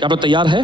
क्या आप तैयार हैं?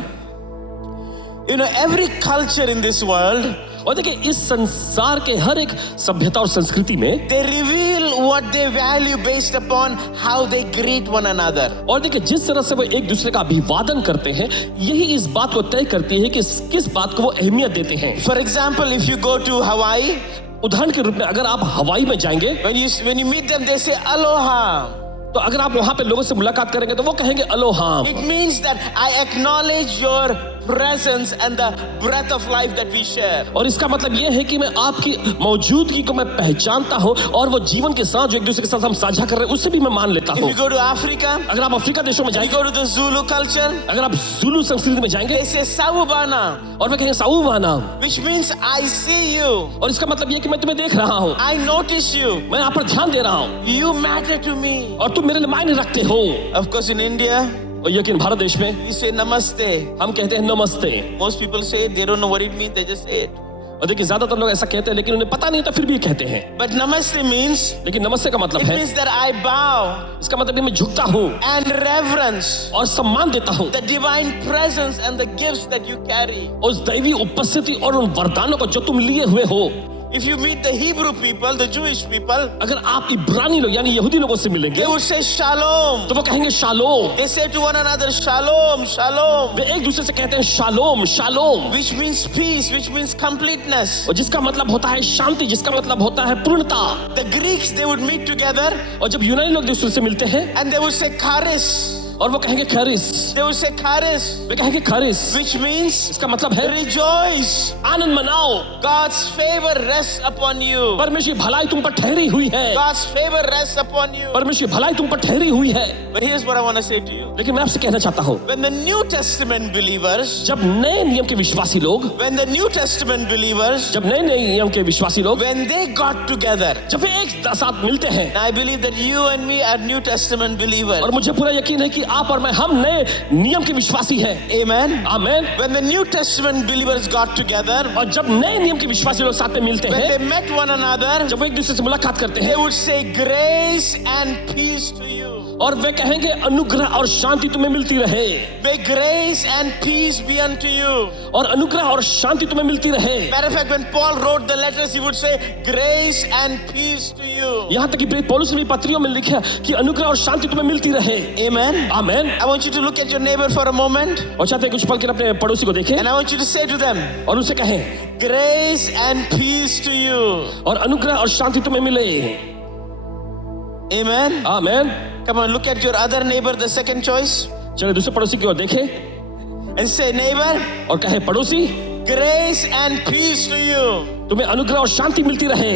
You know, every culture in this world, और देखिए इस संसार के हर एक सभ्यता और संस्कृति में they reveal what they value based upon how they greet one another. और देखिए जिस तरह से वो एक दूसरे का अभिवादन करते हैं, यही इस बात को तय करती है कि किस बात को वो अहमियत देते हैं। For example, if you go to Hawaii, उदाहरण के रूप में अगर आप हवाई में जाएंगे, when you meet them, they say aloha. तो अगर आप वहां पे लोगों से मुलाकात करेंगे तो वो कहेंगे Aloha. It means that I acknowledge your presence and the breath of life that we share. और इसका मतलब ये है कि मैं आपकी मौजूदगी को मैं पहचानता हूँ और वो जीवन के साथ जो एक दूसरे के साथ हम साझा कर रहे हैं उसे भी मैं मान लेता If हूँ। you go to Africa, अगर आप अफ्रीका देशों में you जाएंगे, go to the Zulu culture, अगर आप जुलू संस्कृति में जाएंगे they say sawubana, और वे कहेंगे साउवाना, which means I see you, और इसका मतलब ये कि मैं तुम्हें देख रहा हूँ, I notice you, मैं आप पर ध्यान दे रहा हूँ you matter to me. और तुम मेरे लिए मायने रखते हो। Of course, in India, और यकीन भारत देश में we say namaste. हम कहते हैं नमस्ते। Most people say it, they don't know what it means, they just say it. और देखिए ज्यादातर लोग ऐसा कहते हैं लेकिन उन्हें पता नहीं तो फिर भी ये कहते हैं। But namaste means, लेकिन नमस्ते का मतलब it है, means that I bow इसका मतलब है मैं झुकता हूँ and reverence और सम्मान देता हूँ the divine presence and the gifts that you carry. उस दैवी उपस्थिति और उन वरदानों को जो तुम लिए हुए हो। If you meet the Hebrew people, the Jewish people, अगर आप इब्रानी लोग यानी यहूदी लोगों से मिलेंगे they would say shalom. तो वो कहेंगे shalom. They say to one another shalom, shalom, वे एक दूसरे से कहते हैं shalom shalom, which means peace, which means completeness. और जिसका मतलब होता है शांति, जिसका मतलब होता है पूर्णता। The Greeks, they would meet together और जब यूनानी लोग दूसरे से मिलते हैं and they would say charis. और वो कहेंगे खरिस, They would say charis, वे कहेंगे खरिस, which means इसका मतलब है rejoice. आनंद मनाओ, God's favor rests upon you. परमेश्वर की भलाई तुम पर ठहरी हुई है, God's favor rests upon you. परमेश्वर की भलाई तुम पर ठहरी हुई है। But here's what I want to say to you. लेकिन मैं आपसे कहना चाहता हूँ, When the New Testament believers, जब नए नियम के विश्वासी लोग, when the New Testament believers, जब नए नियम के विश्वासी लोग when they got together, जब वे एक साथ मिलते हैं, I believe that you and me are New Testament believers. और मुझे पूरा यकीन है कि आप और मैं हम नए नियम के विश्वासी हैं। Amen. आमीन। When the New Testament believers got together, और जब नए नियम के विश्वासी लोग साथ में मिलते when हैं, they met one another, जब वो एक दूसरे से मुलाकात करते they हैं would say grace and peace to you. और वे कहेंगे अनुग्रह और शांति तुम्हें मिलती रहे, May grace and peace be unto you. और अनुग्रह और शांति तुम्हें मिलती रहे। Matter of fact, when Paul wrote the letters, he would say grace and peace to you. यहाँ तक कि प्रेरित पौलुस ने भी पत्रियों में लिखा कि अनुग्रह और शांति तुम्हें मिलती रहे। Amen. आमीन। I want you to look at your neighbor for a moment, और चाहते हैं कुछ पल के अपने पड़ोसी को देखें and I want you to say to them, और उनसे कहें grace and peace to you. और अनुग्रह और शांति तुम्हें मिले। Amen. आमीन। Come on, look at your other neighbor, the second choice, चलिए दूसरे पड़ोसी की ओर देखें and say, neighbor, और कहे पड़ोसी grace and peace to you. तुम्हें अनुग्रह और शांति मिलती रहे।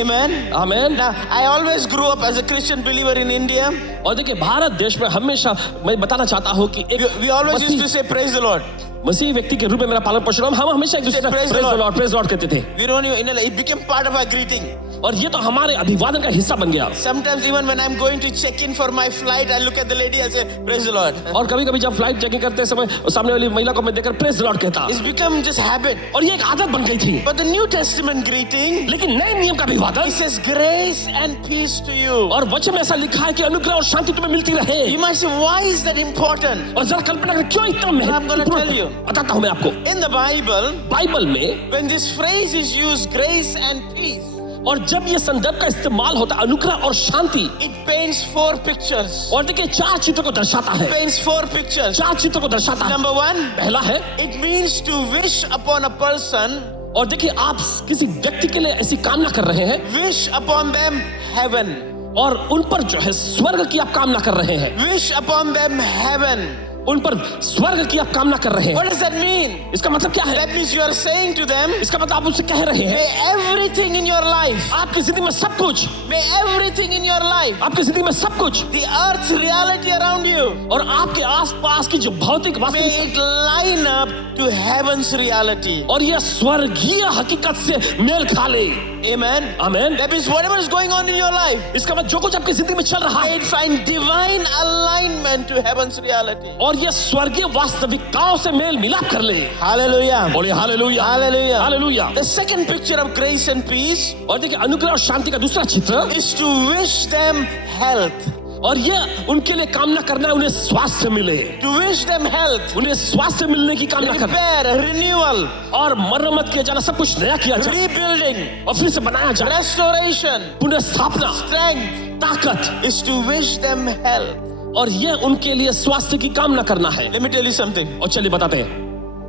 Amen. आमीन। Now, I always grew up as a Christian believer in India. और देखिए भारत देश में हमेशा मैं बताना चाहता हूँ कि एक We always used to say praise the Lord. मसीही व्यक्ति के रूप में मेरा पालन पोषण हम हमेशा एक दूसरे Praise the praise the Lord कहते थे, We don't even, it became part of our greeting. और ये तो हमारे अभिवादन का हिस्सा बन गया। Sometimes even when I'm going to check in for my flight, I look at the lady, I say, praise the Lord. और कभी कभी जब फ्लाइट चेकिंग करते समय सामने वाली महिला को मैं देखकर प्रेज द लॉर्ड कहता, It's become just habit. और ये एक आदत बन गई थी। But the New Testament greeting, लेकिन नए नियम का अभिवादन, it says grace and peace to you. और वचन में ऐसा लिखा है कि अनुग्रह और शांति तुम्हें मिलती रहे। You might say, why is that important? और जरा कल्पना करें क्यों इतना I'm gonna tell you. महत्वपूर्ण, बताता हूँ मैं आपको। In the Bible, बाइबल में when this phrase is used, grace and peace, और जब ये संदर्भ का इस्तेमाल होता है अनुग्रह और शांति, it paints four pictures. और देखिए चार चित्र को दर्शाता है, Paints four pictures. चार चित्र को दर्शाता है। Number one, पहला है, it means to wish upon a person, और देखिए आप किसी व्यक्ति के लिए ऐसी कामना कर रहे हैं wish upon them heaven. और उन पर जो है स्वर्ग की आप कामना कर रहे हैं, Wish upon them heaven. उन पर स्वर्ग की आप कामना कर रहे हैं। What does that mean? इसका मतलब क्या है? That means you are saying to them, इसका मतलब आप उनसे कह रहे हैं may everything in your life, आपकी जिंदगी में सब कुछ, may everything in your life, आपकी जिंदगी में सब कुछ, the earth's reality around you, और आपके आसपास की जो भौतिक may वास्तविकता, it line up to heaven's reality. और यह स्वर्गीय हकीकत से मेल खा ले। Amen. आमीन। That means whatever is going on in your life, इसका मतलब जो कुछ आपकी जिंदगी में चल रहा may है, it find divine alignment to heaven's reality. और यह स्वर्गीय वास्तविकताओं से मेल मिलाप कर ले। Hallelujah. बोलिए hallelujah, Hallelujah. Hallelujah. The second picture of grace and peace और देखिए अनुग्रह और शांति का दूसरा चित्र, is to wish them health. और ये उनके लिए कामना करना है उन्हें स्वास्थ्य मिले, to wish them health, उन्हें स्वास्थ्य मिलने की कामना करना repair, renewal, और मरम्मत किया जाना, सब कुछ नया किया जाए rebuilding, और फिर से बनाया जाए, restoration, पुनर्स्थापना, strength, ताकत, is to wish them health. और ये उनके लिए स्वास्थ्य की कामना करना है। Let me tell you something. और चलिए बताते हैं,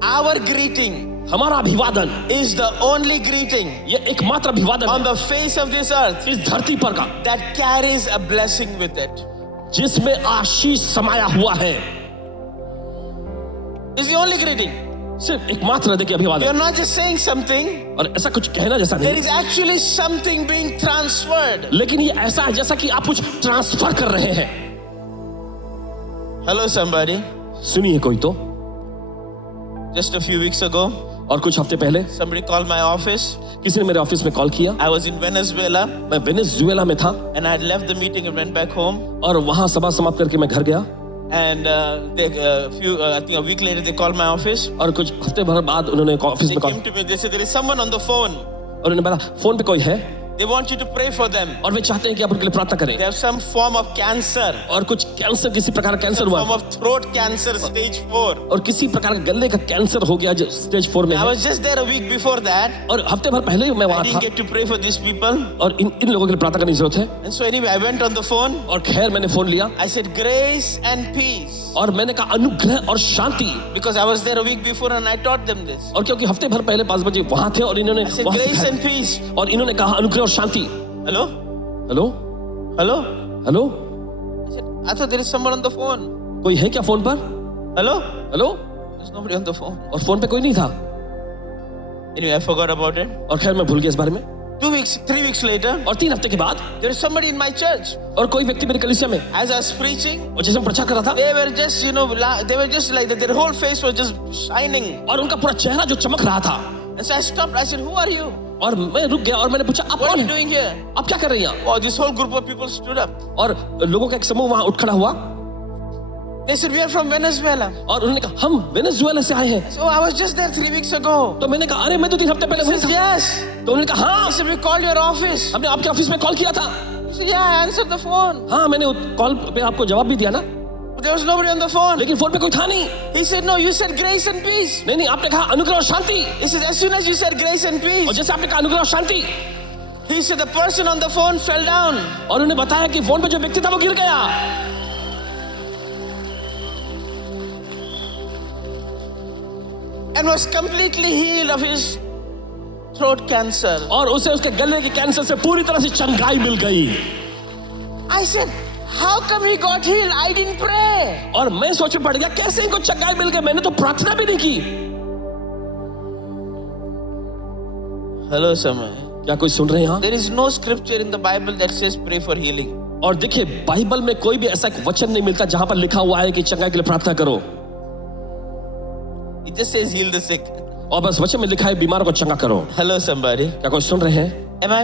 Our greeting हमारा अभिवादन is the only greeting ये एकमात्र अभिवादन on है the face of this earth इस धरती पर का that carries a blessing with it. जिसमें आशीष समाया हुआ है। This is the only greeting. सिर्फ एकमात्र देखिए You're अभिवादन, not just saying something, और ऐसा कुछ कहना जैसा there नहीं, is actually something being transferred. लेकिन ये ऐसा है जैसा कि आप कुछ ट्रांसफर कर रहे हैं। Hello, somebody. सुनिए कोई तो, Just a few weeks ago, और कुछ हफ्ते पहले somebody called my office. किसी ने मेरे ऑफिस में कॉल किया। I was in Venezuela मैं वेनेजुएला में था and I had left the meeting and went back home. और वहां सभा समाप्त करके मैं घर गया, And I think a week later, they called my office. और कुछ हफ्ते भर बाद उन्होंने ऑफिस They में call, came to me. They said there is someone on the phone. और उन्होंने बताया फोन पे कोई है They want you to pray for them. और वे चाहते हैं कि आप उनके लिए प्रार्थना करें, They have some form of cancer, और कुछ कैंसर, किसी प्रकार का कैंसर some हुआ form of throat cancer, stage 4. और किसी प्रकार का गले का कैंसर हो गया जो स्टेज 4 में I है। was just there a week before that. और हफ्ते भर पहले ही मैं I वहां didn't था, get to pray for these people. और इन लोगों के लिए प्रार्थना करने की जरूरत है। And so anyway, I went on the phone. और खैर मैंने फोन लिया I said grace and peace. और मैंने कहा अनुग्रह और शांति, Because I was there a week before and I taught them this. और क्योंकि हफ्ते भर पहले 5 बजे वहां थे और इन्होंने I said वहां grace सिखाया। and peace. और इन्होंने कहा अनुग्रह और शांति। Hello? Hello Hello? Hello, I said, I thought there is someone on the phone. कोई है क्या फोन पर? Hello? Hello, There's nobody on the phone. और फोन पे कोई नहीं था, Anyway, I forgot about it. और खैर मैं भूल गया इस बारे में। 3 weeks later, और 3 हफ्ते के बाद there is somebody in my church. और कोई व्यक्ति मेरी कलीसिया में, As I was preaching, और जैसे मैं प्रचार कर रहा था, they were just, they were just like that. Their whole face was just shining. और उनका पूरा चेहरा जो चमक रहा था, And so I stopped. I said, who are you? और मैं रुक गया और मैंने पूछा आप What कौन are you हैं? doing here? आप क्या कर रही हैं? Oh, this whole group of people stood up. और लोगों का एक समूह वहां उठ खड़ा हुआ They said, we are from Venezuela. और उन्होंने कहा हम वेनेजुएला से आए हैं। So I was just there 3 weeks ago. तो मैंने कहा अरे मैं तो 3 हफ्ते पहले He वहीं says, था। yes. तो उन्होंने कहा हाँ, He said, we called your office. हमने आपके ऑफिस में कॉल किया था। He said, yeah, I answered the phone. हाँ, मैंने कॉल पे आपको जवाब भी दिया ना, But there was nobody on the phone. लेकिन फोन पे कोई था नहीं। He said, no, you said grace and peace. नहीं, आपने कहा अनुग्रह और शांति, He said, as soon as you said grace and और peace, जैसे आपने कहा अनुग्रह और शांति, he said the person on the phone fell down. और उन्हें बताया कि फोन पे जो व्यक्ति था वो गिर गया And was completely healed of his throat cancer. और उसे उसके गले के कैंसर से पूरी तरह से चंगाई मिल गई। I said, how come he got healed? I didn't pray. और मैं सोच में पड़ गया कैसे इनको चंगाई मिल गई, मैंने तो प्रार्थना भी नहीं की। Hello, Samay. क्या कोई सुन रहे हैं यहाँ? There is no scripture in the Bible that says pray for healing. और देखिए बाइबल में कोई भी ऐसा एक वचन नहीं मिलता जहां पर लिखा हुआ है कि चंगाई के लिए प्रार्थना करो, It just says heal the sick. और बस वचन में लिखा है बीमारों को चंगा करो। Hello, somebody. क्या कोई सुन रहे हैं? Am I?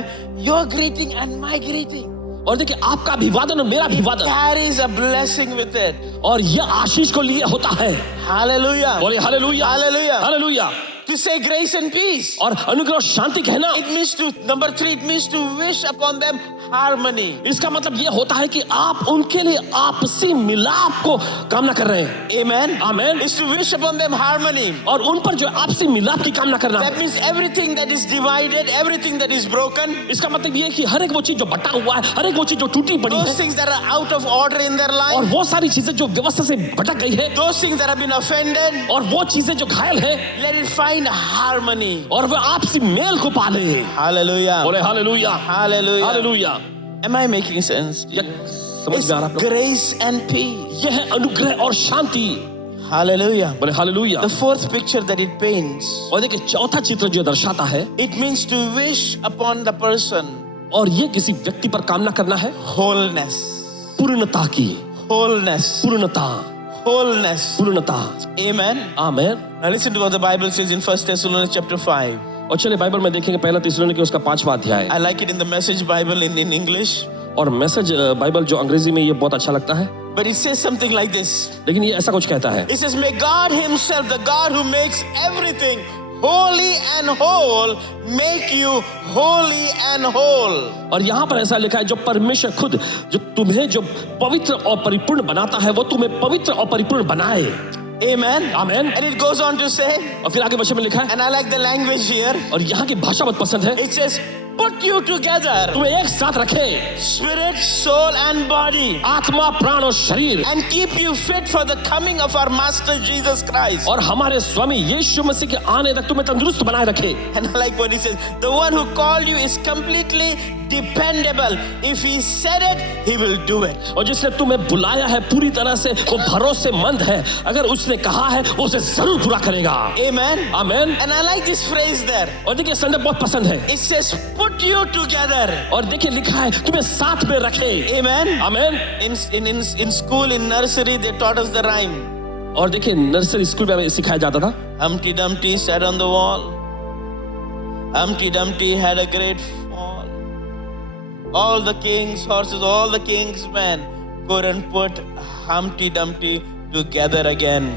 Your greeting and my greeting और देखिए आपका अभिवादन और मेरा अभिवादन, carries a blessing with it. और यह आशीष को लिए होता है। Hallelujah. बोलिए hallelujah, Hallelujah. Hallelujah. To say grace and peace. और अनुग्रह और शांति कहना, It means to, number 3, it means to wish upon them harmony. इसका मतलब यह होता है कि आप उनके लिए आपसी मिलाप को कामना कर रहे हैं। Amen. Amen. Is to wish upon them harmony. और उन पर जो आपसी मिलाप की कामना करना, That means everything that is divided, everything that is broken, इसका मतलब ये है कि हर एक वो चीज जो बटा हुआ है, हर एक वो चीज जो टूटी पड़ी those है, things that are out of order in their और life, वो सारी चीजें जो व्यवस्था से भटक गई है, those things that have been offended, और वो चीजें जो घायल है, let it find harmony. और वो आपसी मेल को पाले। Hallelujah. बोले hallelujah, Hallelujah. Hallelujah. Am I making sense? ये समझ It's में आ रहा है आप लोग? grace and peace. यह है अनुग्रह और शांति। Hallelujah. बोले hallelujah. The fourth picture that it paints, और देखिए चौथा चित्र जो दर्शाता है, it means to wish upon the person और ये किसी व्यक्ति पर कामना करना है wholeness. पूर्णता की, Wholeness. पूर्णता, Wholeness. पूर्णता। Amen. Amen. Now listen to what the Bible says in 1 Thessalonians chapter 5. और चलिए बाइबल में देखेंगे पहला थिस्सलुनीके उसका 5वां अध्याय, I like it in the Message Bible in English. और मैसेज बाइबल जो अंग्रेजी में ये बहुत अच्छा लगता है, But it says something like this. लेकिन ये ऐसा कुछ कहता है, It says, may God himself, the God who makes everything holy and whole make you holy and whole. और यहाँ पर ऐसा लिखा है, जो परमेश्वर खुद जो तुम्हें जो पवित्र और परिपूर्ण बनाता है, वो तुम्हें पवित्र और परिपूर्ण बनाए। Amen. Amen. And it goes on to say, और फिर आगे वचन में लिखा है, and I like the language here. और यहाँ की भाषा बहुत पसंद है, It says, put you together, तुम्हें एक साथ रखे, spirit, soul, and body, आत्मा, प्राण और शरीर, and keep you fit for the coming of our Master Jesus Christ. और हमारे स्वामी यीशु मसीह के आने तक तुम्हें तंदुरुस्त बनाए रखे। And I like what he says. The one who called you is completely dependable. If he said it, he will do it. और जिसने तुम्हें बुलाया है पूरी तरह से वो भरोसेमंद है, अगर उसने कहा है वो उसे जरूर पूरा करेगा। Amen. Amen. And I like this phrase there. और देखिए संदर्भ बहुत पसंद है, It says, put you together. और देखिए लिखा है तुम्हें साथ में रखे। Amen. Amen. In school, in nursery, they taught us the rhyme. और देखिए नर्सरी स्कूल में हमें सिखाया जाता था, Humpty Dumpty sat on the wall. Humpty Dumpty had a great fall. All the king's horses, all the king's men couldn't put Humpty Dumpty together again.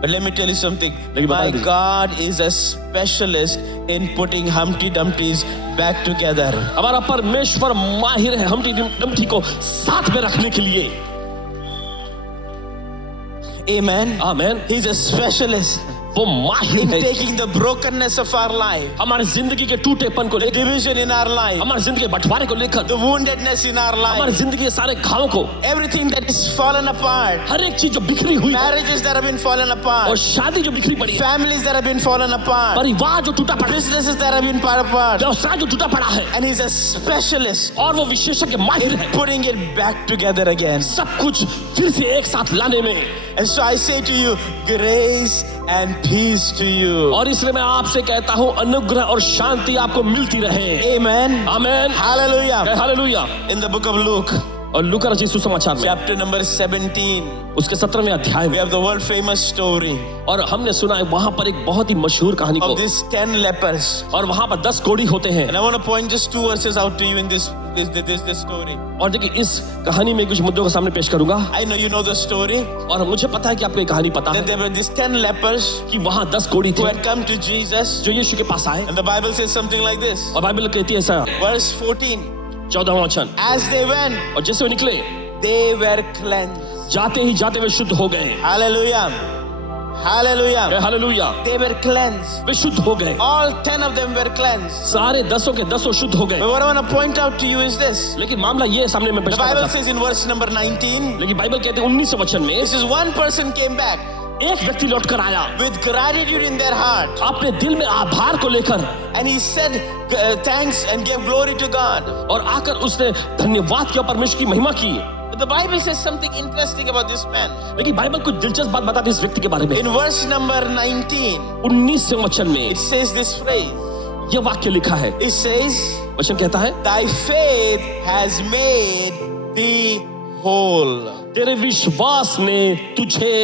But let me tell you something. My God is a specialist in putting Humpty Dumptys back together. हमारा परमेश्वर माहिर है Humpty Dumpty को साथ में रखने के लिए। Amen. Amen. He's a specialist वो माहिर in है taking the brokenness of our life, हमारे जिंदगी के टूटेपन को the लेकर, division in our life, हमारे जिंदगी के बंटवारे को लेकर, the woundedness in our हमारे life, जिंदगी के सारे घावों को, everything that is fallen apart, हर एक चीज जो बिखरी हुई है, marriages that have been fallen और apart, शादी जो बिखरी पड़ी है, families that have been fallen apart, परिवार जो टूटा पड़ा है, businesses that have been fallen apart. व्यवसाय जो टूटा पड़ा है, And he's a specialist और वो विशेषज्ञ माहिर है putting it back together again. सब कुछ फिर से एक साथ लाने में। And so I say to you, grace and peace to you. और इसलिए मैं आपसे कहता हूँ अनुग्रह और शांति आपको मिलती रहे। Amen. Amen. Hallelujah. Hallelujah. In the book of Luke, और लूका रचित सुसमाचार में chapter number 17, उसके 17वें अध्याय we में, have the world famous story और हमने सुना है वहां पर एक बहुत ही मशहूर कहानी को, of these 10 lepers. और वहां पर 10 कोढ़ी होते हैं। And I want to point just 2 verses out to you in this story. और देखिए इस कहानी में कुछ मुद्दों को सामने पेश करूंगा, I know you know the story. और मुझे पता है कि आपको ये कहानी पता है That there were these 10 lepers कि वहां 10 कोढ़ी who थे had come to Jesus. जो यीशु के पास आए, And the Bible says something like this. और बाइबल कहती है ऐसा, Verse 14. 14वां वचन, As they went, और जैसे वो निकले they were cleansed. जाते ही जाते वे शुद्ध हो गए। Hallelujah. Hallelujah. Hallelujah. They were cleansed. वे शुद्ध हो गए, All 10 of them were cleansed. सारे 10 के 10 शुद्ध हो गए। But what I want to point out to you is this. लेकिन मामला ये सामने में पेश The करना Bible चाहता says in verse number 19, हूं। लेकिन बाइबल कहते हैं 19वें वचन में, this is one person came back एक व्यक्ति लौट कर आया with gratitude in their heart. अपने दिल में आभार को लेकर, And he said thanks and gave glory to God. और आकर उसने धन्यवाद किया, परमेश्वर की महिमा की। But the Bible says something interesting about this man. लेकिन बाइबल कुछ दिलचस्प बात बताती है इस व्यक्ति के बारे में। In verse number 19, 19वें वचन में it says this phrase. यह वाक्य लिखा है, It says, वचन कहता है, thy faith has made thee whole. तेरे विश्वास ने तुझे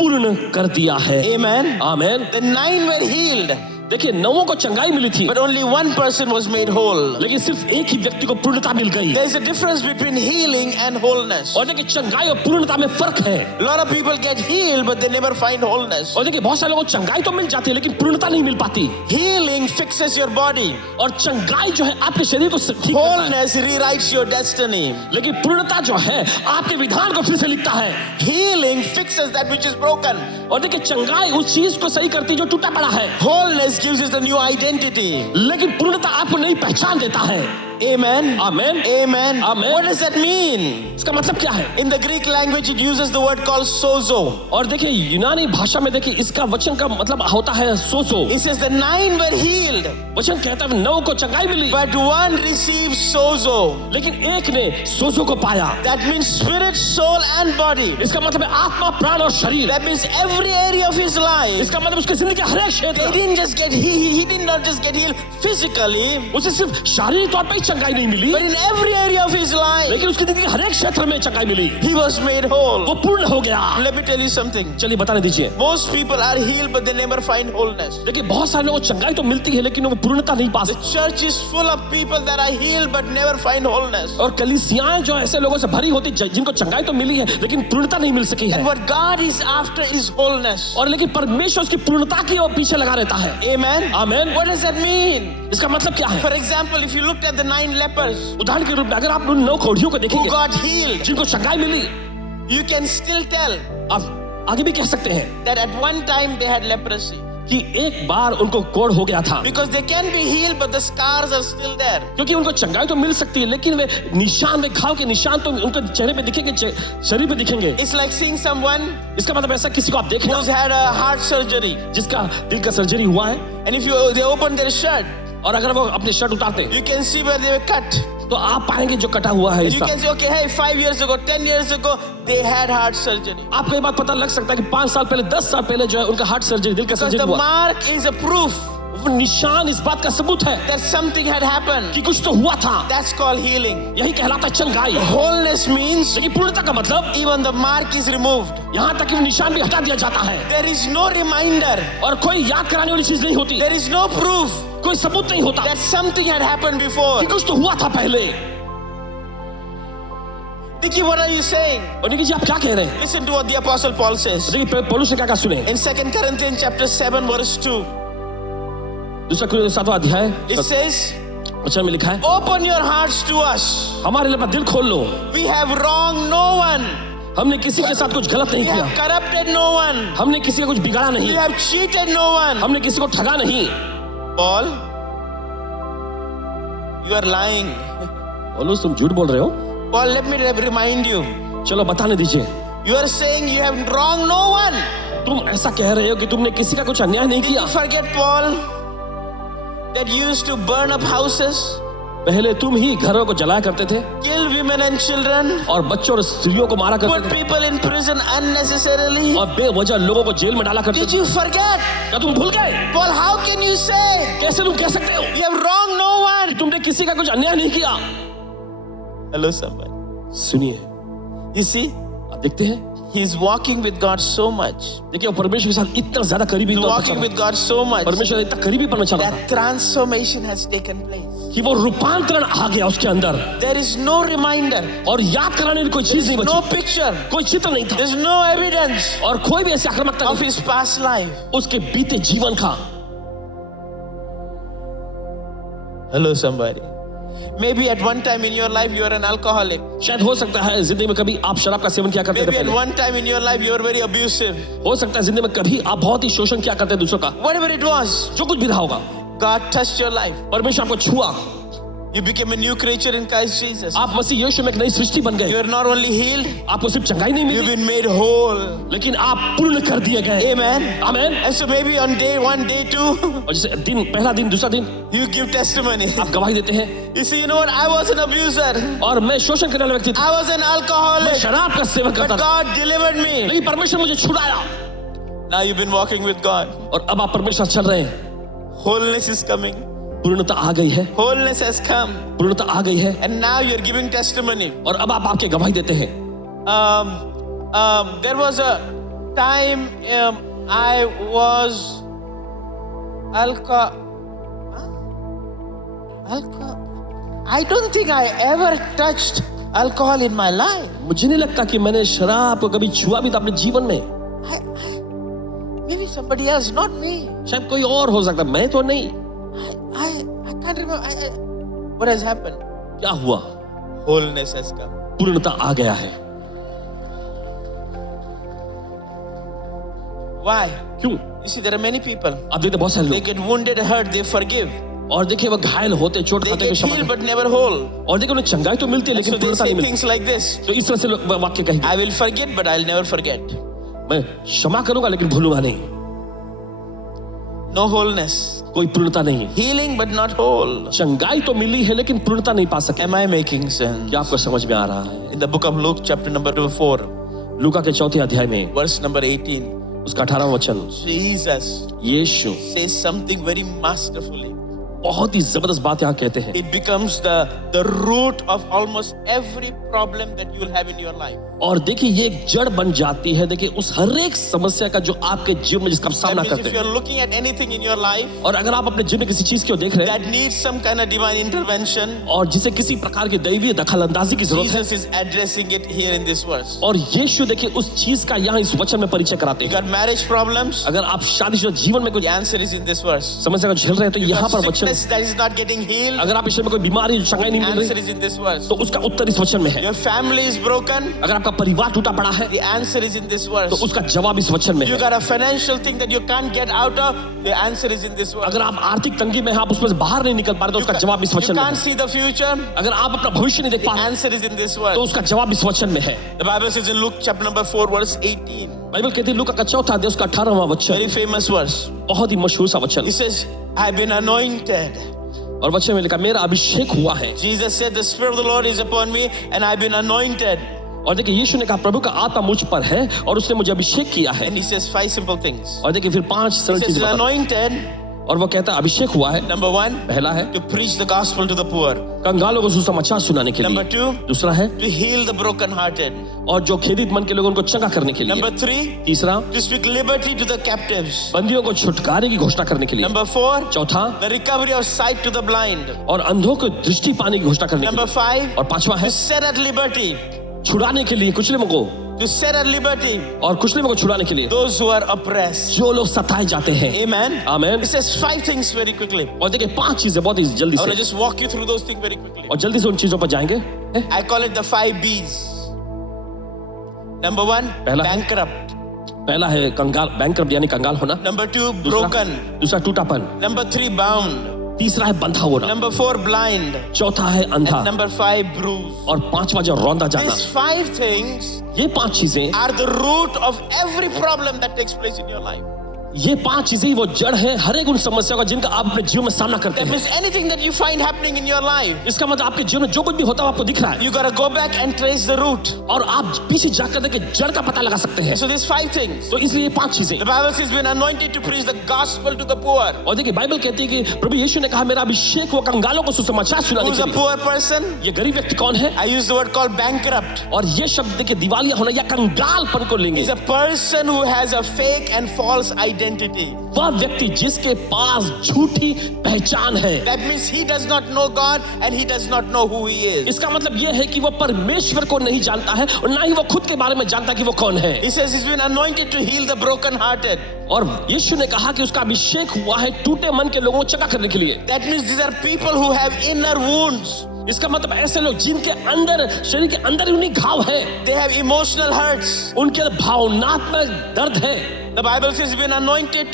पूर्ण कर दिया है। Amen. Amen. The 9 were healed, देखिए 9 को चंगाई मिली थी, but only one person was made whole. लेकिन सिर्फ एक ही व्यक्ति को पूर्णता मिल गई। There is a difference between healing and wholeness. और देखिए चंगाई और पूर्णता में फर्क है। A lot of people get healed, but they never find wholeness. और देखिए बहुत सारे लोगों को चंगाई तो मिल जाती है लेकिन पूर्णता नहीं मिल पाती। Healing fixes your body. और चंगाई जो है आपके शरीर को ठीक करता है, Wholeness rewrites your destiny. लेकिन पूर्णता जो है आपके विधान को फिर से लिखता है। Healing fixes that which is broken. और देखिए चंगाई उस चीज को सही करती है जो टूटा पड़ा है, Wholeness gives us the new identity. लेकिन पूर्णता आपको नई पहचान देता है। Amen. Amen. Amen. Amen. What does that mean? इसका मतलब क्या है? In the Greek language, it uses the word called sozo. और देखिए यूनानी भाषा में देखिए इसका वचन का मतलब होता है सोसो। It says the 9 were healed, वचन कहता है 9 को चंगाई मिली, but one received sozo. लेकिन एक ने सोसो को पाया। That means spirit, soul, and body. इसका मतलब है आत्मा, प्राण और शरीर। That means every area of his life. इसका मतलब उसकी जिंदगी के हर एक They क्षेत्र, didn't just get he did not just get healed physically, उसे सिर्फ शारीरिक तौर पे ही चंगाई नहीं मिली, but in every area of his life, लेकिन उसकी जिंदगी के हर एक क्षेत्र में चंगाई मिली, he was made whole. वो पूर्ण हो गया। Let me tell you something. चलिए बताने दीजिए, Most people are healed, but they never find wholeness. देखिए बहुत सारे लोगों को चंगाई तो मिलती है लेकिन वो पूर्णता नहीं पा The सकते। church is full of people that are healed, but never find wholeness. और कलीसियाएं जो ऐसे लोगों से भरी होती जिनको चंगाई तो मिली है लेकिन पूर्णता नहीं मिल सकी है। And what God is after is wholeness. और लेकिन परमेश्वर उसकी पूर्णता की ओर पीछे लगा रहता है। Amen. आमीन। What does that mean? इसका मतलब क्या है? For example, if you looked at the 9 lepers उदाहरण के रूप में अगर आप उन 9 कोढ़ियों को who देखेंगे got healed, जिनको चंगाई मिली, you can still tell आप आगे भी कह सकते हैं that at one time they had leprosy. कि एक बार उनको कोढ़ हो गया था, Because they can be healed, but the scars are still there. क्योंकि उनको चंगाई तो मिल सकती है लेकिन वे निशान, वे घाव के निशान तो उनके चेहरे पे दिखेंगे, शरीर पे दिखेंगे। It's like seeing someone इसका मतलब ऐसा किसी को आप देखें who's had a heart surgery, जिसका दिल का सर्जरी हुआ है and if they open their shirt, और अगर वो अपने शर्ट उतारते you can see where they were cut. तो आप पाएंगे जो कटा हुआ है You हिस्सा। can say, okay, hey, 5 years ago, 10 years ago, they had heart surgery. आपको ये बात पता लग सकता है कि 5 साल पहले, 10 साल पहले जो है उनका हार्ट सर्जरी, दिल का Because सर्जरी the हुआ। mark is a proof वो निशान इस बात का सबूत है that something had happened. कि कुछ तो हुआ था। That's called healing. यही कहलाता है चंगाई। Wholeness means लेकिन पूर्णता का मतलब even the mark is removed. यहाँ तक कि वो निशान भी हटा दिया जाता है There is no reminder. और कोई याद कराने वाली चीज नहीं होती, There is no proof कोई सबूत नहीं होता that something had happened before. कि कुछ तो हुआ था पहले। Dickie, what are you saying? और निकी जी आप क्या कह रहे हैं? Listen to what the Apostle Paul says. देखिए पौलुस ने क्या कहा सुने। In 2 Corinthians chapter 7 verse 2, दूसरा कुरिन्थियों 7वां अध्याय it says, वचन में लिखा है, open your hearts to us. हमारे लिए अपना दिल खोल लो, We have wronged no one. हमने किसी के साथ कुछ गलत नहीं We किया, have corrupted no one. हमने किसी का कुछ बिगाड़ा We नहीं, have cheated no one. हमने किसी को ठगा नहीं। Paul, you are lying. पौलुस तुम झूठ बोल रहे हो। Paul, let me remind you. चलो बताने दीजिए, You are saying you have wronged no one. तुम ऐसा कह रहे हो कि तुमने किसी का कुछ अन्याय नहीं Did किया। you forget, Paul, that you used to burn up houses, पहले तुम ही घरों को जलाया करते थे kill women and children, और बच्चों और स्त्रियों को मारा put करते थे people in prison unnecessarily? और बेवजह लोगों को जेल में डाला करते Did थे। you forget? क्या तुम भूल गए? Paul, how can you say कैसे तुम कह सकते हो you have wronged no one? तुमने किसी का कुछ अन्याय नहीं किया? Hello, somebody. सुनिए, You see, आप देखते हैं, he's walking with God so much. देखिए वो परमेश्वर के साथ इतना ज्यादा करीबी He's तौर पर walking चला, with God so much परमेश्वर से इतना करीबी पड़ना चला that transformation has taken place. कि वो रूपांतरण आ गया उसके अंदर There is no reminder, और याद कराने की कोई चीज नहीं no बची, picture, कोई चित्र नहीं था there's no evidence और कोई भी ऐसी आक्रामकता of नहीं his past life. उसके बीते जीवन का। Hello, somebody. Maybe at one time in your life you are an alcoholic. शायद हो सकता है जिंदगी में कभी आप शराब का सेवन किया करते थे Maybe at पहले। one time in your life you are very abusive. हो सकता है जिंदगी में कभी आप बहुत ही शोषण किया करते दूसरों का। Whatever it was, जो कुछ भी रहा होगा, God touched your life. परमेश्वर आपको छुआ, You became a new creature in Christ Jesus. आप मसीह यीशु में एक नई सृष्टि बन You गए। are not only healed, आपको सिर्फ चंगाई नहीं you've milli been made whole. लेकिन आप पूर्ण कर दिए गए। Amen. आमीन। And so maybe on day 1, day 2, और जैसे दिन, पहला दिन, दूसरा दिन you give testimony. आप गवाही देते हैं, You see, you know what? I was an abuser. और मैं शोषण करने वाला व्यक्ति था, I was an मैं alcoholic. शराब का सेवन But करता था, God delivered me. लेकिन परमेश्वर मुझे छुड़ाया Now you've been walking with God. और अब आप परमेश्वर से चल रहे हैं। Wholeness is coming. पूर्णता आ गई है, Wholeness has come. पूर्णता आ गई है And now you're giving testimony. और अब आप आपके गवाही देते हैं। There was a time I was I don't think I ever touched alcohol in my life. मुझे नहीं लगता कि मैंने शराब को कभी छुआ भी था अपने जीवन में। Maybe somebody else, not me. शायद कोई और हो सकता, मैं तो नहीं। I can't remember. What has happened? क्या हुआ? Wholeness has come. पूर्णता आ गया है। Why? क्यों? You see, there are many people. आप देखते बहुत सारे They लोग, get wounded, hurt, they forgive. और देखिए वो घायल होते, चोट They खाते get हुए क्षमा healed करते। but never whole. और देखिए उन्हें चंगाई तो मिलती है So लेकिन they पूर्णता say नहीं मिलती। things like this. तो इस तरह से लोग वाक्य कहेंगे, I will forget but I'll never forget. मैं क्षमा करूंगा लेकिन भूलूंगा नहीं। No wholeness. कोई पूर्णता नहीं। Healing but not whole. चंगाई तो मिली है लेकिन पूर्णता नहीं पा सके। Am I making sense? क्या आपको समझ में आ रहा है? In the book of Luke chapter number 4, लूका के 4 अध्याय में verse number 18, उसका 18वां वचन, Jesus यीशु says something very masterfully. बहुत ही जबरदस्त बात यहाँ कहते हैं। It becomes the root of almost every problem that you will have in your life. और देखिए ये एक जड़ बन जाती है, देखिए उस हर एक समस्या का जो आपके जीवन में जिसका आप That सामना means करते if you हैं। are looking at anything in your life और अगर आप अपने जीवन में किसी चीज को देख रहे हैं that needs some kind of divine intervention, और जिसे किसी प्रकार की दैवीय दखल अंदाजी की जरूरत है, Jesus is addressing it here in this verse. और यीशु देखिए उस चीज का यहाँ इस वचन में परिचय कराते You हैं। got marriage problems? अगर आप शादीशुदा जीवन में कोई The answer is in this verse. समस्या को झेल रहे हैं तो You यहाँ got पर वचन, sickness that is not getting healed? अगर आप ईश्वर में कोई बीमारी चंगाई नहीं मिल Answer रही is in this verse. तो उसका उत्तर इस वचन में है। Your family is broken? अगर आपका परिवार टूटा पड़ा है The answer is in this तो verse. उसका जवाब इस वचन में You है। got a financial thing that you can't get out of? The answer is in this verse. अगर आप आर्थिक तंगी में हैं, आप उसमें से बाहर नहीं निकल पा रहे तो उसका जवाब इस You वचन में can't है। see the future? अगर आप अपना भविष्य नहीं देख पा The रहे answer is in this तो verse. उसका जवाब इस वचन में है। The Bible says in Luke chapter number 4 verse 18. Bible कहती है लूका का चौथा अध्याय उसका 18वां वचन, Very famous verse. बहुत ही मशहूर सा वचन, He says, I've been anointed. और वचन में लिखा मेरा अभिषेक हुआ है। Jesus said, the Spirit of the Lord is upon me and I've been anointed. और देखिए यीशु ने कहा प्रभु का आत्मा मुझ पर है और उसने मुझे अभिषेक किया है। And he says 5 simple things. और देखिए फिर 5 He सरल says, चीजें बताता है। anointed, और वो कहता है अभिषेक हुआ है। number 1, पहला है to preach the gospel to the poor. कंगालों को सुसमाचार सुनाने के Number लिए। 2, दूसरा है to heal the brokenhearted. और जो खेदित मन के लोगों उनको चंगा करने के लिए। Number 3, तीसरा to speak liberty to the captives. बंदियों को छुटकारे की घोषणा करने के लिए। Number 4, चौथा the recovery of sight to the blind. और अंधों को दृष्टि पाने की घोषणा करने के Number लिए। 5, और पांचवा है to set at liberty. छुड़ाने के लिए कुचले को, To set at liberty और कुचले को छुड़ाने के लिए those who are oppressed. जो लोग सताए जाते हैं। Amen. Amen. It says 5 things very quickly. और देखिए 5 चीजें बहुत ही जल्दी I want to से, just walk you through those things very quickly. और जल्दी से उन चीजों पर जाएंगे। I call it the 5 B's. Number 1, पहला- bankrupt. पहला है कंगाल, बैंकरप्ट यानी कंगाल होना। Number 2, दूसरा- broken. दूसरा टूटापन। Number 3, bound. तीसरा है बंधा होना। Number 4, blind. चौथा है अंधा। And number 5, bruised. और पांचवा जो रौंदा जाना। These 5 things ये 5 चीजें, are the root of every problem that takes place in your life. ये 5 चीजें ही वो जड़ है हर एक उन समस्याओं का जिनका आप अपने जीवन में सामना करते That हैं। means anything that you find happening in your life, इसका मतलब आपके जीवन में जो कुछ भी होता है वो आपको दिख रहा है, you gotta go back and trace the root. और आप पीछे जाकर देखिए जड़ का पता लगा सकते हैं। So these 5 things. तो इसलिए ये 5 चीजें, The Bible says been anointed to preach the gospel to the poor. और देखिए बाइबल कहती है कि प्रभु यीशु ने कहा मेरा अभिषेक वो कंगालों को सुसमाचार सुनाने Who's के a लिए। poor person? ये गरीब व्यक्ति कौन है? I use the word called bankrupt. और ये शब्द देखिए दिवालिया होना या कंगालपन को लेंगे। Is a person who has a fake and false identity. वह व्यक्ति जिसके पास झूठी पहचान है। That means he does not know God and he does not know who he is. इसका मतलब यह है कि वो परमेश्वर को नहीं जानता है और ना ही वो खुद के बारे में जानता कि वो कौन है। He says he's been anointed to heal the brokenhearted. और यीशु ने कहा कि उसका अभिषेक हुआ है टूटे मन के लोगों को चंगा करने के लिए। That means these are people who have inner wounds. इसका मतलब ऐसे लोग जिनके अंदर, शरीर के अंदर ही उन्हीं घाव है, They have emotional hurts. उनके अंदर भावनात्मक दर्द है। The Bible says he's been anointed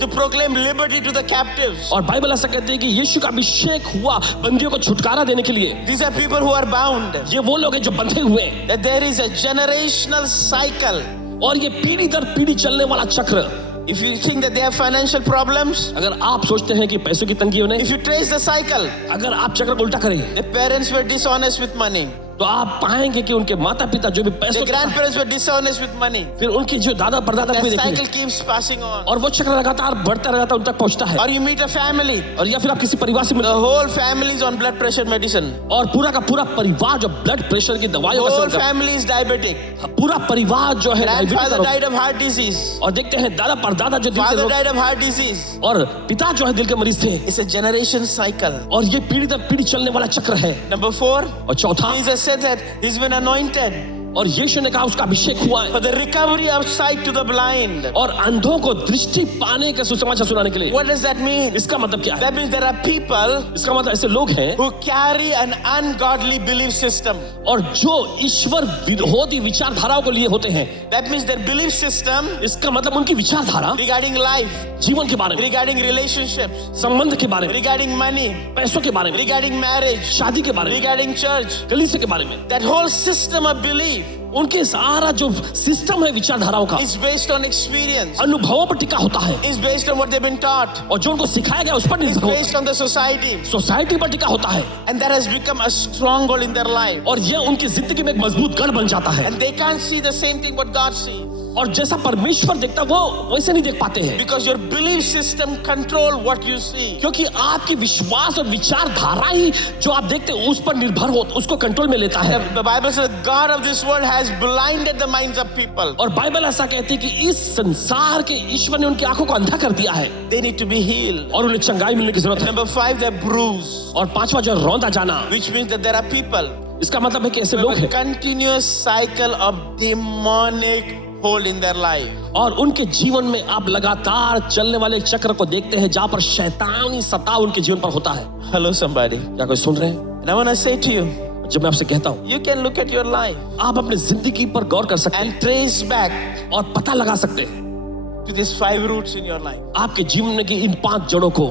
to proclaim liberty to the captives. और बाइबल ऐसा कहती है कि यीशु का अभिषेक हुआ बंदियों को छुटकारा देने के लिए। These are people who are bound. ये वो लोग हैं जो बंधे हुए हैं, That there is a generational cycle. और ये पीढ़ी दर पीढ़ी चलने वाला चक्र। If you think that they have financial problems, अगर आप सोचते हैं कि पैसों की तंगी होने, if you trace the cycle, अगर आप चक्र को उल्टा करें the parents were dishonest with money. तो आप पाएंगे कि उनके माता पिता जो भी The पैसों के, grandparents were dishonest with money. फिर उनकी जो दादा परदादा को भी The देखेंगे, cycle keeps passing on. और वो चक्र लगातार बढ़ता रहता है, उन तक पहुंचता है। Or you meet a family. और या फिर आप किसी परिवार से The मिलते whole family is on blood pressure medicine. और पूरा का पूरा परिवार जो ब्लड प्रेशर की दवाइयों का Whole सेवन करता family is diabetic. है, पूरा परिवार जो है डायबिटीज का Grandfather रोग, died of heart disease. और देखते हैं दादा परदादा जो दिल के Father रोग, died of heart disease. और पिता जो है दिल के मरीज थे, It's a generation cycle. और ये पीढ़ी दर पीढ़ी चलने वाला चक्र है। Number 4, और चौथा, Jesus said that he's been anointed और यीशु ने कहा उसका अभिषेक हुआ है for the recovery of sight to the blind. और अंधों को दृष्टि पाने के सुसमाचार सुनाने के लिए। What does that mean? इसका मतलब क्या है? That means there are people इसका मतलब ऐसे लोग हैं who carry an ungodly belief system. और जो ईश्वर विरोधी विचारधाराओं को लिए होते हैं। That means their belief system इसका मतलब उनकी विचारधारा regarding life, जीवन के बारे में, regarding relationships, संबंध के बारे में, regarding money, पैसों के बारे में, regarding marriage, शादी के बारे में, regarding church. कलीसिया के बारे में, That whole system of belief उनके सारा जो सिस्टम है विचारधाराओं का is based on experience, अनुभवों पर टिका होता है, is based on what they've been taught, और जो उनको सिखाया गया उस पर is निर्भर होता based on the society. है, सोसाइटी पर टिका होता है, And that has become a stronghold in their life. और ये उनकी जिंदगी में एक मजबूत गढ़ बन जाता है। And they can't see the same thing what God sees. और जैसा परमेश्वर देखता वो वैसे नहीं देख पाते हैं, Because your belief system control what you see. क्योंकि आपकी विश्वास और विचारधारा ही जो आप देखते हैं उस पर निर्भर हो, उसको कंट्रोल में लेता है। The Bible says God of this world has blinded the minds of people. और बाइबल ऐसा कहती है कि इस संसार के ईश्वर ने उनकी आंखों को अंधा कर दिया है They need to be healed. और उन्हें चंगाई मिलने की जरूरत है। Number 5, they're bruised, और पांचवा जो रौंदा जाना, which means that there are people इसका मतलब है कि ऐसे who लोग have a हैं continuous cycle of demonic hold in their life. और उनके जीवन में आप लगातार चलने वाले एक चक्र को देखते हैं जहां पर शैतानी सताव उनके जीवन पर होता है। Hello, somebody. क्या कोई सुन रहे हैं? And I want to say to you, जब मैं आपसे कहता हूं, you can look at your life आप अपनी जिंदगी पर गौर कर सकते and trace back हैं और पता लगा सकते हैं to these 5 roots in your life. आपके जीवन की इन 5 जड़ों को।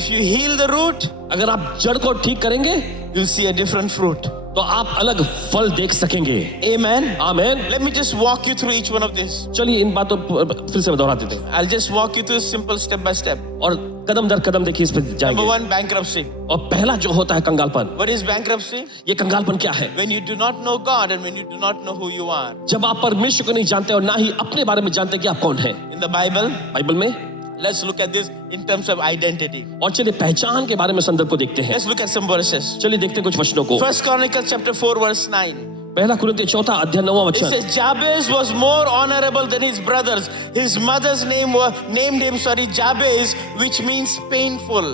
If you heal the root, अगर आप जड़ को ठीक करेंगे you'll see a different fruit. तो आप अलग फल देख सकेंगे। Amen. आमीन। Let me just walk you through each one of these. चलिए इन बातों पर फिर से दोहरा देते हैं I'll just walk you through simple step by step. और कदम दर कदम देखिए इस पर Number जाएंगे। 1, bankruptcy. और पहला जो होता है कंगालपन। What is bankruptcy? ये कंगालपन क्या है? When you do not know God and when you do not know who you are. जब आप परमेश्वर को नहीं जानते और ना ही अपने बारे में जानते कि आप कौन हैं। In the Bible, बाइबल में let's look at this in terms of identity. और चलिए पहचान के बारे में संदर्भ को देखते हैं। Let's look at some verses. चलिए देखते हैं कुछ वचनों को। First Chronicles chapter 4 verse 9. पहला कुरिन्थियों 4 अध्याय 9 It वचन। says Jabez was more honorable than his brothers. His mother's name named him Jabez, which means painful.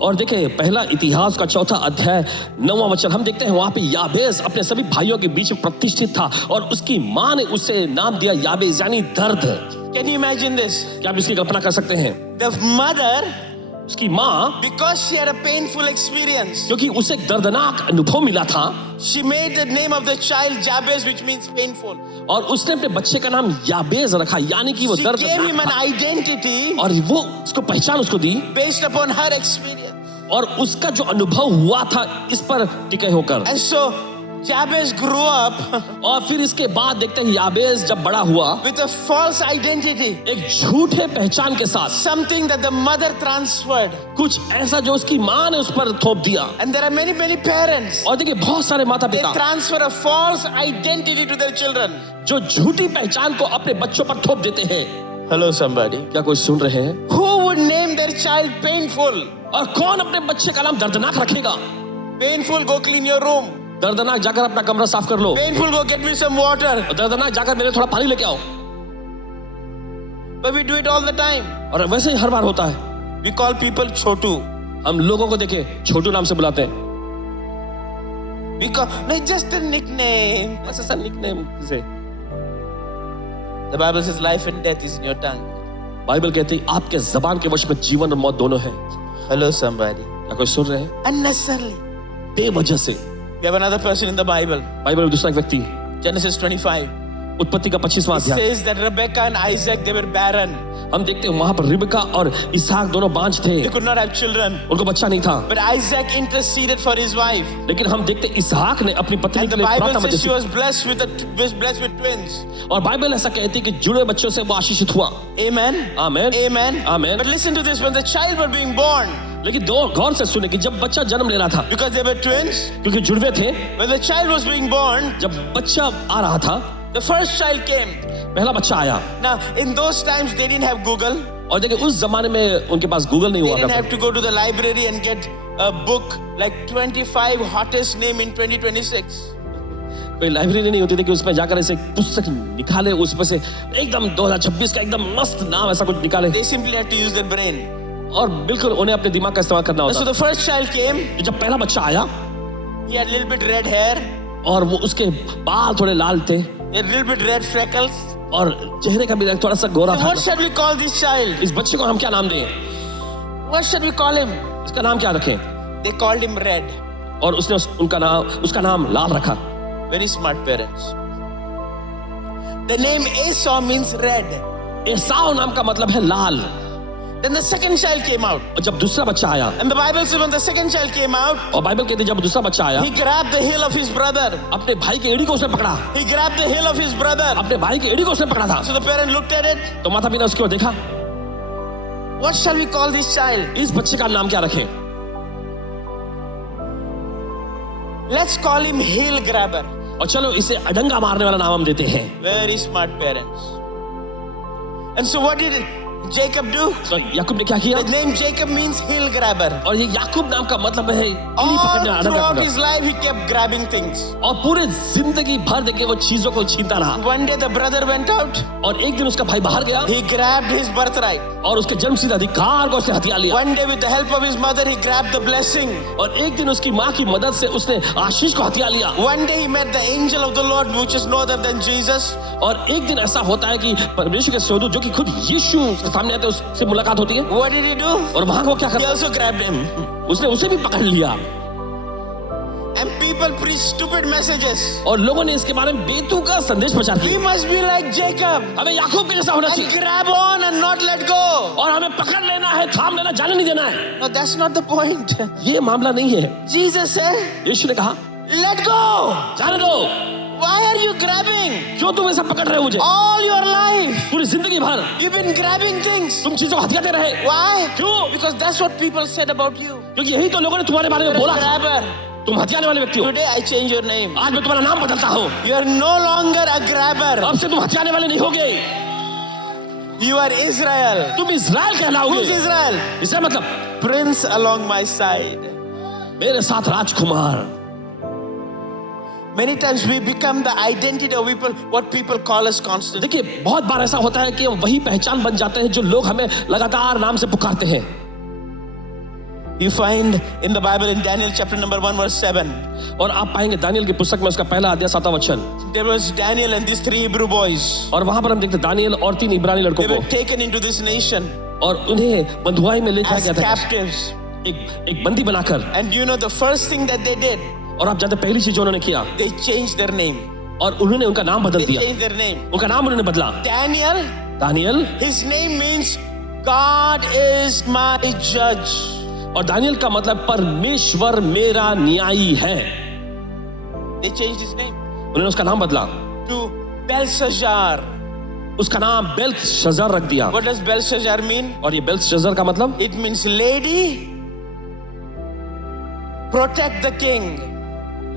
और देखिए पहला इतिहास का 4 अध्याय 9 वचन हम देखते हैं वहां पे याबेस अपने सभी भाइयों के बीच में प्रतिष्ठित था और उसकी मां ने उसे नाम दिया याबेस यानी दर्द। Can you imagine this? क्या आप इसकी कल्पना कर सकते हैं? The mother, उसकी मां because she had a painful experience, क्योंकि उसे एक दर्दनाक अनुभव मिला था she made the name of the child Jabez, which means painful. और उसने अपने बच्चे का नाम याबेस रखा यानी कि वो She gave him दर्द an identity और वो उसको पहचान उसको दी based upon her experience. और उसका जो अनुभव हुआ था इस पर टिके होकर। And so Jabez grew up और फिर इसके बाद देखते हैं याबेस जब बड़ा हुआ with a false identity, एक झूठे पहचान के साथ, something that the mother transferred. कुछ ऐसा जो उसकी मां ने उस पर थोप दिया। And there are many parents. और देखिए बहुत सारे माता They पिता transfer a false identity to their children. जो झूठी पहचान को अपने बच्चों पर थोप देते हैं। Hello, somebody. क्या कोई सुन रहे हैं? Who would name their child painful? और कौन अपने बच्चे का नाम दर्दनाक रखेगा? Painful, go clean your room. दर्दनाक जाकर अपना कमरा साफ कर लो। Painful, go get me some water. और दर्दनाक जाकर मेरे थोड़ा पानी लेके आओ। But we do it all the time. और वैसे ही हर बार होता है। We call people Chotu. हम लोगों को देखे छोटू नाम से बुलाते हैं। We call, no, it's just a nickname. बस ऐसा निकनेम से। The Bible says life and death is in your tongue. Bible कहती है आपके जबान के वश में जीवन और मौत दोनों है। Hello, somebody. क्या कोई सुन रहे हैं? Unnecessarily. बेवजह से। We have another person in the Bible. Bible में दूसरा एक व्यक्ति Genesis 25. उत्पत्ति का 25वां It अध्याय। says that Rebecca and Isaac, they were barren. हम देखते हैं वहां पर रिबका और इसहाक दोनों बांझ थे, They could not have children. उनको बच्चा नहीं था। But Isaac interceded for his wife. लेकिन हम देखते हैं इसहाक ने अपनी पत्नी And के the लिए Bible प्रार्थना says she Madhya was blessed with twins. और बाइबल ऐसा कहती है कि जुड़े बच्चों से वो आशीषित हुआ। Amen. Amen Amen. Amen. But listen to this, when the child were being born, लेकिन दो गौर से सुने कि जब बच्चा जन्म ले रहा था, because they were twins, क्योंकि जुड़वे थे, when the child was being born, जब बच्चा आ रहा था, the first child came. पहला बच्चा आया। Now, in those times, they didn't have Google. और देखिए उस जमाने में उनके पास गूगल नहीं They हुआ didn't था, have to go to the library and get a book like 25 hottest name in 2026. कोई लाइब्रेरी नहीं होती थी कि उसमें जाकर ऐसे पुस्तक निकाले, उसमें से एकदम 2026 का एकदम मस्त नाम ऐसा कुछ निकाले। They simply had to use their brain. और बिल्कुल उन्हें अपने दिमाग का इस्तेमाल करना So होता। the first child came. जब पहला बच्चा आया He had a little bit red hair, और वो उसके बाल थोड़े लाल थे he had a little bit red freckles. और चेहरे का भी रंग थोड़ा सा गोरा So था। what shall we call this child? इस बच्चे को हम क्या नाम दें? What shall we call him? इसका नाम क्या रखें? They called him Red. और उसने उसका नाम लाल रखा। Very smart parents. The name Esau means red. एसाव नाम का मतलब है लाल। Then the second child came out. और जब दूसरा बच्चा आया, And the Bible says when the second child came out, और बाइबल कहती है जब दूसरा बच्चा आया, he grabbed the heel of his brother. अपने भाई के एड़ी को उसने पकड़ा। He grabbed the heel of his brother. अपने भाई के एड़ी को उसने पकड़ा था। So the parent looked at it. तो माता पिता उसकी ओर देखा, What shall we call this child? इस बच्चे का नाम क्या रखें? Let's call him heel grabber. और चलो इसे अडंगा मारने वाला नाम हम देते हैं। Very smart parents. And so what did Jacob do? तो याकूब ने क्या किया? The name Jacob means heel grabber. और ये याकूब नाम का मतलब है कीड़ी All पकड़ने वाला throughout का his life, he kept grabbing things. और पूरे जिंदगी भर देखे वो चीजों को छीनता रहा। One day the brother went out. और एक दिन उसका भाई बाहर गया He grabbed his birthright. और उसके जन्मसिद्ध अधिकार को उसने हथिया लिया। One day with the help of his mother, he grabbed the blessing. और एक दिन उसकी माँ की मदद से उसने आशीष को हथिया लिया। One day he met the angel of the Lord, which is no other than Jesus. और एक दिन ऐसा होता है कि परमेश्वर के स्वर्गदूत जो कि खुद यीशु के सामने आते हैं उससे मुलाकात होती है। What did he do? और वहां वो क्या He करता है? also grabbed him. उसने उसे भी पकड़ लिया। And people preach stupid messages. और लोगों ने इसके बारे में बेतुका संदेश प्रचार We किया। must be like Jacob हमें याकूब के जैसा होना and चाहिए grab on and not let go. और हमें पकड़ लेना है, थाम लेना, जाने नहीं देना है। No, that's not the point. ये मामला नहीं है। Jesus said, यीशु ने कहा let go. जाने दो। Why are you grabbing? क्यों तुम ऐसा पकड़ रहे हो मुझे? All your life, पूरी जिंदगी भर you've been grabbing things. तुम चीजों को हथियाते रहे। Why? क्यों? Because that's what people said about you. क्योंकि यही तो लोगों ने तुम्हारे बारे में You're बोला a था। grabber. तुम हथियाने वाले व्यक्ति हो। Today I change your name. आज मैं तुम्हारा नाम बदलता हूँ। You're no longer a grabber. अब से तुम हथियाने वाले नहीं होगे। You are Israel. तुम इज़राइल कहलाओगे। Who's Israel? इसका मतलब Prince along my side. मेरे साथ राजकुमार। Many times we become the identity of people, what people call us constantly. देखिए बहुत बार ऐसा होता है कि हम वही पहचान बन जाते हैं जो लोग हमें लगातार नाम से पुकारते हैं। You find in the Bible in Daniel chapter number 1 verse 7. और आप पाएंगे दानियल की पुस्तक में उसका पहला अध्याय 7वां वचन। There was Daniel and these 3 Hebrew boys. और वहां पर हम देखते हैं दानियल और 3 इब्रानी लड़कों They को were taken into this nation और उन्हें बंधुआई में ले जाया as गया था captives. एक बंदी बनाकर। And you know the first thing that they did, और आप जानते हैं पहली चीज जो उन्होंने किया they changed their name. और उन्होंने उनका नाम बदल They दिया। changed their name. उनका नाम उन्होंने बदला। Daniel, Daniel his name means God is my judge. और दानियल का मतलब परमेश्वर मेरा न्यायी है। They changed his name उन्होंने उसका नाम बदला। to Belshazzar. उसका नाम बेल्तशस्सर रख दिया। What does Belshazzar mean? और ये बेल्तशस्सर का मतलब It means lady, protect the king.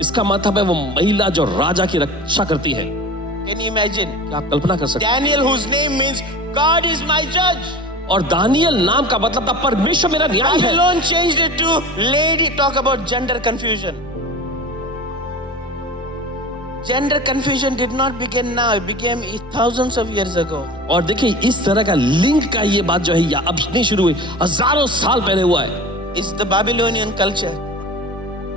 इसका मतलब है वो महिला जो राजा की रक्षा करती है। Can you imagine? क्या आप कल्पना कर सकते Daniel, whose name means God is my judge. हैं? और दानियल नाम का मतलब था परमेश्वर मेरा न्यायी है। Babylon changed it to lady. Talk about gender confusion. Gender confusion did not begin now. It began thousands of years ago. और देखिए इस तरह का लिंग का ये बात जो है या अब नहीं शुरू हुई, हजारों साल पहले हुआ है। It's the Babylonian culture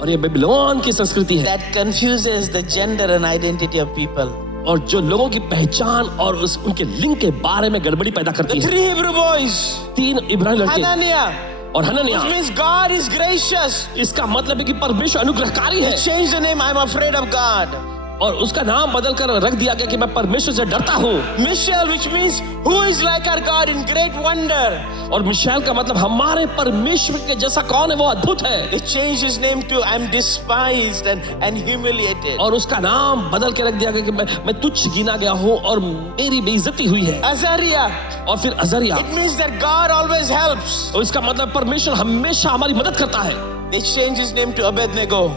और ये बेबीलोन की संस्कृति है that confuses the gender and identity of people. और जो लोगों की पहचान और उनके लिंग के बारे में गड़बड़ी पैदा करती The है। 3 Hebrew boys, 3 इब्रानी लड़के Hananiah, और हनन्याह, which means God is gracious. इसका मतलब है कि परमेश्वर अनुग्रहकारी है। Change the name. I'm afraid of God. और उसका नाम बदल कर रख दिया गया कि मैं परमेश्वर से डरता हूँ। Michelle, which means who is like our God in great wonder. और मिशाएल का मतलब हमारे परमेश्वर के जैसा कौन है, वो अद्भुत है। They changed his name to I'm despised and humiliated. और उसका नाम बदल के रख दिया गया कि मैं तुच्छ गिना गया हूँ और मेरी बेइज्जती हुई है। Azariah, और फिर अजरिया, it means that God always helps. और इसका मतलब परमेश्वर हमेशा हमारी मदद करता है। They changed his name to Abednego.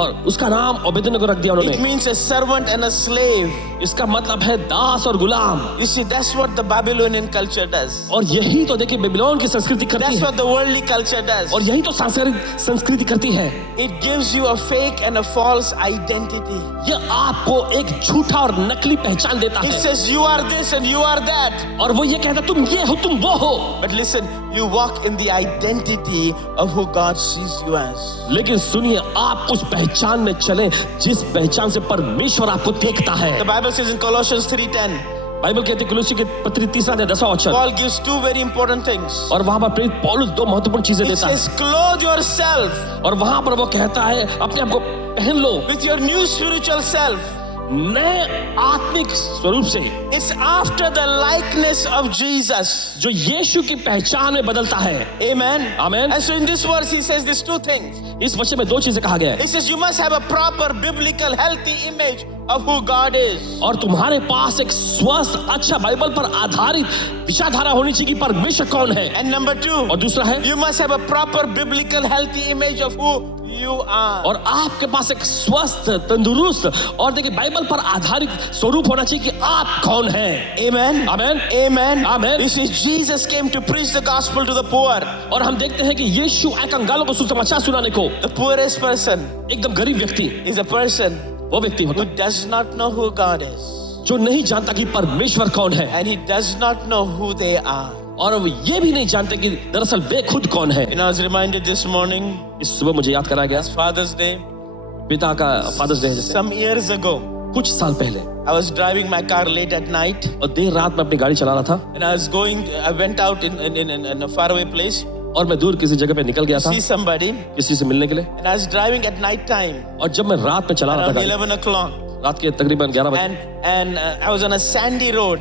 और उसका नाम ओबेदनेगो को रख दिया It उन्होंने। means a servant and a slave. इसका मतलब है दास और गुलाम। You see, that's what the Babylonian culture does. और यही तो देखिए बेबीलोन की संस्कृति करती That's है। what the worldly culture does. और यही तो सांसारिक संस्कृति करती है। It gives you a fake and a false identity. ये आपको एक झूठा और नकली पहचान देता It है। says you are this and you are that. और वो ये कहता तुम ये हो तुम वो हो। But listen, you walk in the identity of who God sees you as. लेकिन सुनिए आप उस पहचान में चले जिस पहचान से परमेश्वर आपको देखता है। The Bible says in Colossians 3:10, Bible कहती है कुलुस्सी के पत्री 3 अध्याय 10वां वचन। Paul gives 2 very important things. और वहां पर प्रेरित पौलुस 2 महत्वपूर्ण चीजें He देता है। says, clothe yourself और वहां पर वो कहता है अपने आप को पहन लो with your new spiritual self. नए आत्मिक स्वरूप से, It's after the likeness of Jesus. जो यीशु की पहचान में बदलता है। Amen. Amen. And so in this verse, he says these 2 things. इस वचन में 2 चीजें कहा गया है। He says you must have a proper biblical healthy image of who God is. और तुम्हारे पास एक स्वस्थ अच्छा बाइबल पर आधारित विचारधारा होनी चाहिए कि परमेश्वर कौन है। And number 2, और दूसरा है you must have a proper biblical healthy image of who you are. और आपके पास एक स्वस्थ, तंदुरुस्त और देखिए बाइबल पर आधारित स्वरूप होना चाहिए कि आप कौन हैं। Amen. Amen, Amen. Amen. You see, Jesus came to preach the gospel to the poor. और हम देखते हैं कि यीशु आए कंगालों को सुसमाचार सुनाने को। The poorest person एकदम गरीब व्यक्ति is a person वो व्यक्ति होता who does not know who God is. जो नहीं जानता कि परमेश्वर कौन है, And he does not know who they are. और वो ये भी नहीं जानते कि दरअसल वे खुद कौन है। You know, I was reminded this morning, इस सुबह मुझे याद कराया गया Father's Day, पिता का फादर्स डे है जैसे some years ago. कुछ साल पहले, I was driving my car late at night, और देर रात में अपनी गाड़ी चला रहा था and I went out in a faraway place, और मैं दूर किसी जगह पे निकल गया था see somebody, किसी से मिलने के लिए। and I was driving at night time, और जब मैं रात में चला रहा था around गाड़ी, 11 o'clock, रात के तकरीबन 11 बजे, and I was on a sandy road,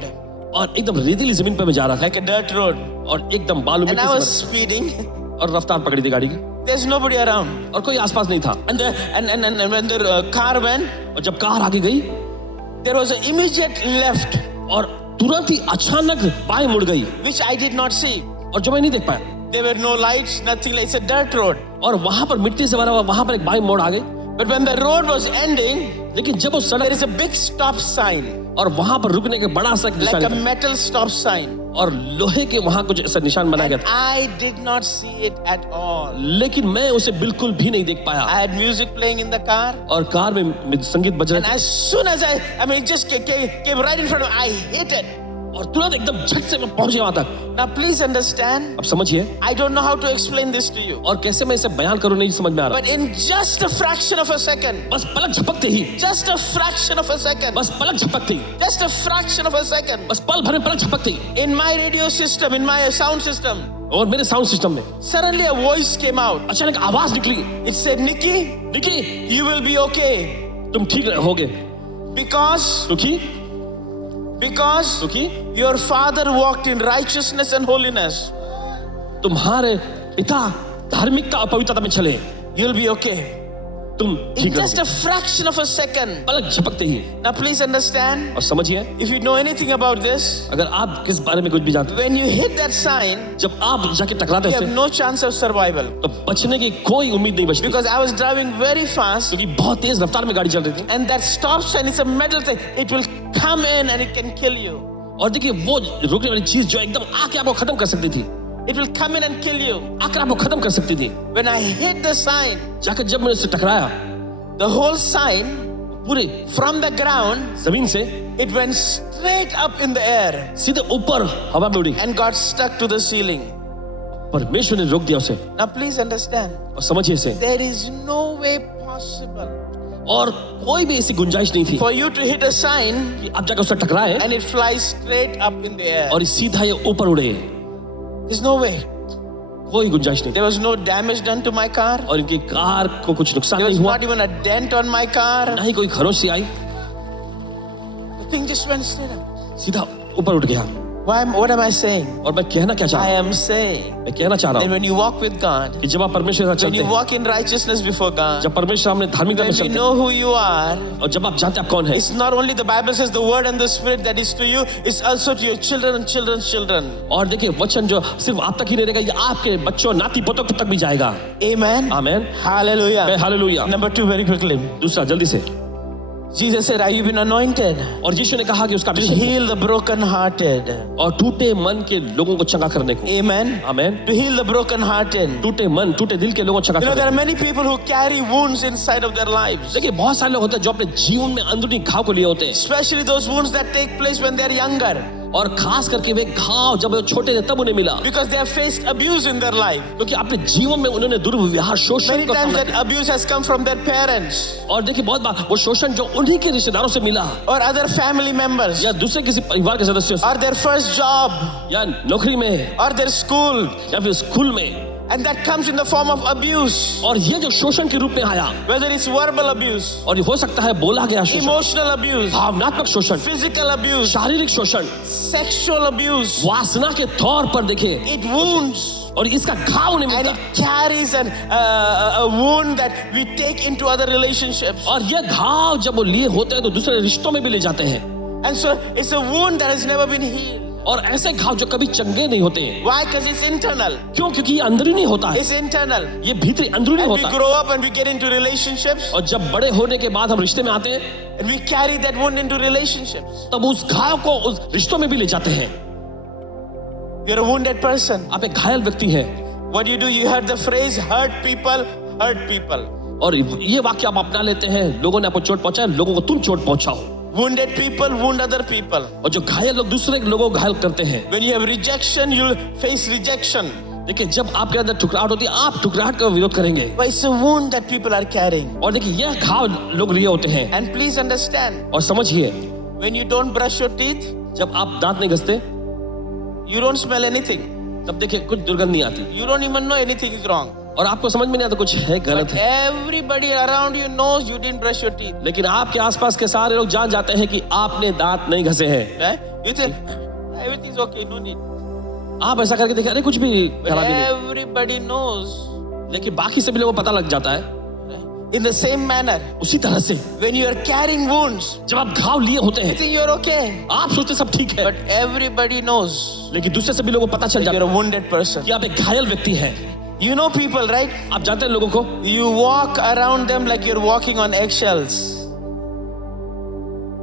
और एकदम रेतीली जमीन पे मैं जा रहा था like a dirt road, और एकदम बालू and I मिट्टी was से speeding. भरा, और रफ्तार पकड़ी थी गाड़ी की There's nobody around, और कोई आसपास नहीं था। and when the car went, और जब कार आगे गई there was an immediate left, और तुरंत ही अचानक बाएं मुड़ गई, which I did not see. और जो मैं नहीं देख पाया, There were no lights, nothing. It's a dirt road. और वहां पर मिट्टी से भरा हुआ वहां पर एक बाएं मोड़ आ गई। But when the road was ending, लेकिन जब वो there सड़क is a big stop sign, और वहां पर रुकने के बड़ा सा एक like निशान a था, metal stop sign. और लोहे के वहां कुछ ऐसा निशान बनाया गया And था, I did not see it at all. लेकिन मैं उसे बिल्कुल भी नहीं देख पाया। I had music playing in the car, और कार में संगीत बज and रहे थे, as soon as I mean, it just came right in front of me. I hit it. और तुरंत एकदम झट से मैं पहुंच गया वहां तक। Now, please understand. अब समझिए, I don't know how to explain this to you, और कैसे मैं इसे बयान करूं नहीं समझ में आ रहा। but in just a fraction of a second, बस पलक झपकते ही, just a fraction of a second, बस पलक झपकती, just a fraction of a second, बस पल भर में पलक झपकती, in my radio system, in my sound system, और मेरे साउंड सिस्टम में suddenly a voice came out. अचानक आवाज निकली, It said, Nikki, Nikki you will be okay. तुम ठीक रहोगे। Because सुखी your father walked in righteousness and holiness. तुम्हारे पिता धार्मिकता और पवित्रता में चले, You'll be okay. तुम In ठीक just रहोगे। a fraction of a second. पलक झपकते ही। Now please understand, और समझिए, if you know anything about this, अगर आप किस बारे में कुछ भी जानते when you hit that sign, हैं, जब आप जाके टकराते you have हैं no chance of survival. तो बचने की कोई उम्मीद नहीं बचती, Because I was driving very fast, क्योंकि बहुत तेज रफ्तार में गाड़ी चल रही थी। and that stop sign is a metal thing. It will come in and it can kill you. और देखिए वो रोकने वाली चीज जो एकदम आके आपको खत्म कर सकती थी, It will come in and kill you. आकर आपको खत्म कर सकती थी। When I hit the sign, जाकर जब मैंने उससे टकराया, the whole sign पूरी from the ground, जमीन से it went straight up in the air सीधे ऊपर हवा में उड़ी, and got stuck to the ceiling. परमेश्वर ने रोक दिया उसे। Now please understand, और समझिए इसे, there is no way possible और कोई भी ऐसी गुंजाइश नहीं थी for you to hit a sign कि आप जाकर उससे टकराए and it flies straight up in the air. और सीधा ये ऊपर उड़े। There's no way. कोई गुंजाइश नहीं थी। There was no damage done to my car. और इनकी कार को कुछ नुकसान There नहीं was हुआ, not even a dent on my car. ना ही कोई खरोंच सी आई, The thing just went straight up. सीधा ऊपर उठ गया। What am I saying? और मैं कहना क्या चाह I रहा हूँ, am saying मैं कहना चाह रहा that हूँ when you walk with God, कि जब आप परमेश्वर के साथ when चलते you हैं, walk in righteousness before God, जब परमेश्वर सामने धार्मिकता में when we चलते know who you are, हैं, और जब आप जानते हैं आप कौन है, it's not only the Bible says the word and the spirit that is to you, it's also to your children and children's children. और देखिए वचन जो सिर्फ आप तक ही नहीं रहेगा, ये आपके बच्चों नाती पोतों तक भी जाएगा। Amen. आमेन, Hallelujah. Hallelujah. Number 2, very quickly. दूसरा जल्दी से, Jesus said, "Have you been anointed और यीशु ने कहा कि उसका to Abhishek heal the broken-hearted?" और टूटे मन के लोगों को चंगा करने को। Amen. Amen, To heal the broken-hearted. टूटे मन टूटे दिल के लोगों को चंगा You know, there करने are many people who carry wounds inside of their lives, को। देखिए बहुत सारे लोग होते हैं जो अपने जीवन में अंदरूनी घाव को लिए होते हैं, especially those wounds that take place when they're younger, और खास करके वे घाव जब वो छोटे थे तब उन्हें मिला, because they have faced abuse in their life. क्योंकि अपने जीवन में उन्होंने दुर्व्यवहार शोषण Many का times सामना that abuse has come from their parents किया। और देखिए बहुत बार वो शोषण जो उन्हीं के रिश्तेदारों से मिला, or other family members, या दूसरे किसी परिवार के सदस्यों से, or their first job, या नौकरी में, or their school, या फिर स्कूल में, and that comes in the form of abuse, और ये जो शोषण के रूप में आया, whether it's verbal abuse, और ये हो सकता है बोला गया शोषण, emotional abuse, भावनात्मक शोषण, physical abuse, शारीरिक शोषण, sexual abuse. वासना के तौर पर देखे, It wounds और इसका घाव नहीं and मिलता, it carries a wound that we take into other relationships. और ये घाव जब वो लिए होते हैं तो दूसरे रिश्तों में भी ले जाते हैं, And so it's a wound that has never been healed. और ऐसे घाव जो कभी चंगे नहीं होते हैं। Why? Because it's internal. क्यों? क्योंकि ये अंदरी नहीं होता है, It's internal. ये भीतरी अंदरूनी And we होता है। grow up and we get into relationships और जब बड़े होने के बाद हम रिश्ते में आते हैं, and we carry that wound into relationships. तब उस घाव को उस रिश्तों में भी ले जाते हैं। You're a wounded person. आप एक घायल व्यक्ति हैं What do? You heard the phrase hurt people, hurt people. और ये वाक्य आप अपना लेते हैं, लोगों ने आपको चोट पहुंचाया, लोगों को तुम चोट पहुंचाओ। Wounded people wound other people. और जो घायल लोग दूसरे लोगों को घायल करते हैं। When you have rejection, you'll face rejection. देखिए, जब आपके अंदर ठुकराहट होती है, आप ठुकराहट का विरोध करेंगे। But it's a wound that people are carrying. और देखिए, यह घाव लोग लिए होते हैं। And please understand, और समझिए, when you don't brush your teeth, जब आप दांत नहीं घसते, you don't smell anything. तब देखिए कुछ दुर्गंध नहीं आती You don't even know anything is wrong. और आपको समझ में नहीं आता कुछ है, गलत But है। everybody around you knows you didn't brush your teeth. लेकिन आपके आसपास के सारे लोग जान जाते हैं कि आपने दांत नहीं घसे हैं। Right? You say, everything's okay, no need. आप ऐसा करके देखिए, अरे कुछ भी But खराबी नहीं। everybody knows. लेकिन बाकी सभी लोगों को पता लग जाता है। In the same manner, उसी तरह से when you are carrying wounds, जब आप घाव लिए होते you हैं, think you're okay. आप सोचते सब ठीक है, But everybody knows लेकिन दूसरे सभी लोगों को पता चल you're जाता a है wounded person. कि आप एक घायल व्यक्ति हैं। You know people, right? आप जानते हैं लोगों को, You walk around them like you're walking on eggshells.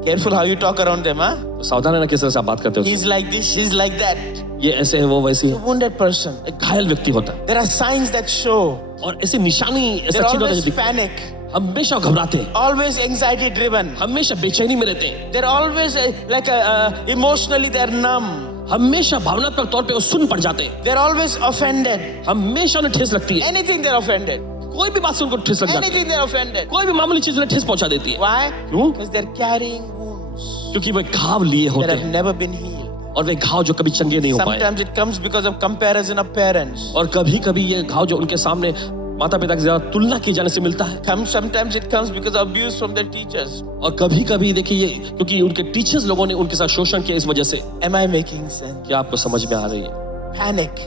Careful how you talk around them, huh? तो सावधान रहना किस तरह से आप बात करते हो। He's like this, she's like that. ये ऐसे है, वो वैसी A है। wounded person. एक घायल व्यक्ति होता है There are signs that show. और ऐसी निशानी, ऐसा They're चिन्ह होता है always जो दिखता है। panic, हमेशा घबराते हैं, always anxiety driven. हमेशा बेचैनी में रहते हैं, They're always emotionally they're numb. हमेशा भावनात्मक तौर पे वो सुन पड़ जाते हैं, They're always offended. हमेशा उन्हें ठेस लगती है। Anything they're offended. कोई भी बात से उनको ठेस लग जाती है, Anything they're offended. कोई भी मामूली चीज उन्हें ठेस पहुंचा देती है। Why? क्यों? Because they're carrying wounds क्योंकि वे घाव लिए that होते have हैं never been healed. और वे घाव जो कभी चंगे नहीं हो पाए। Sometimes it comes because of comparison of parents. और कभी कभी ये घाव जो उनके सामने माता पिता की ज्यादा तुलना किए जाने से मिलता है। Sometimes it comes because of abuse from their teachers. और कभी कभी देखिए ये क्योंकि उनके टीचर्स लोगों ने उनके साथ शोषण किया, इस वजह से। Am I making sense? क्या आपको समझ में आ रही है? Panic.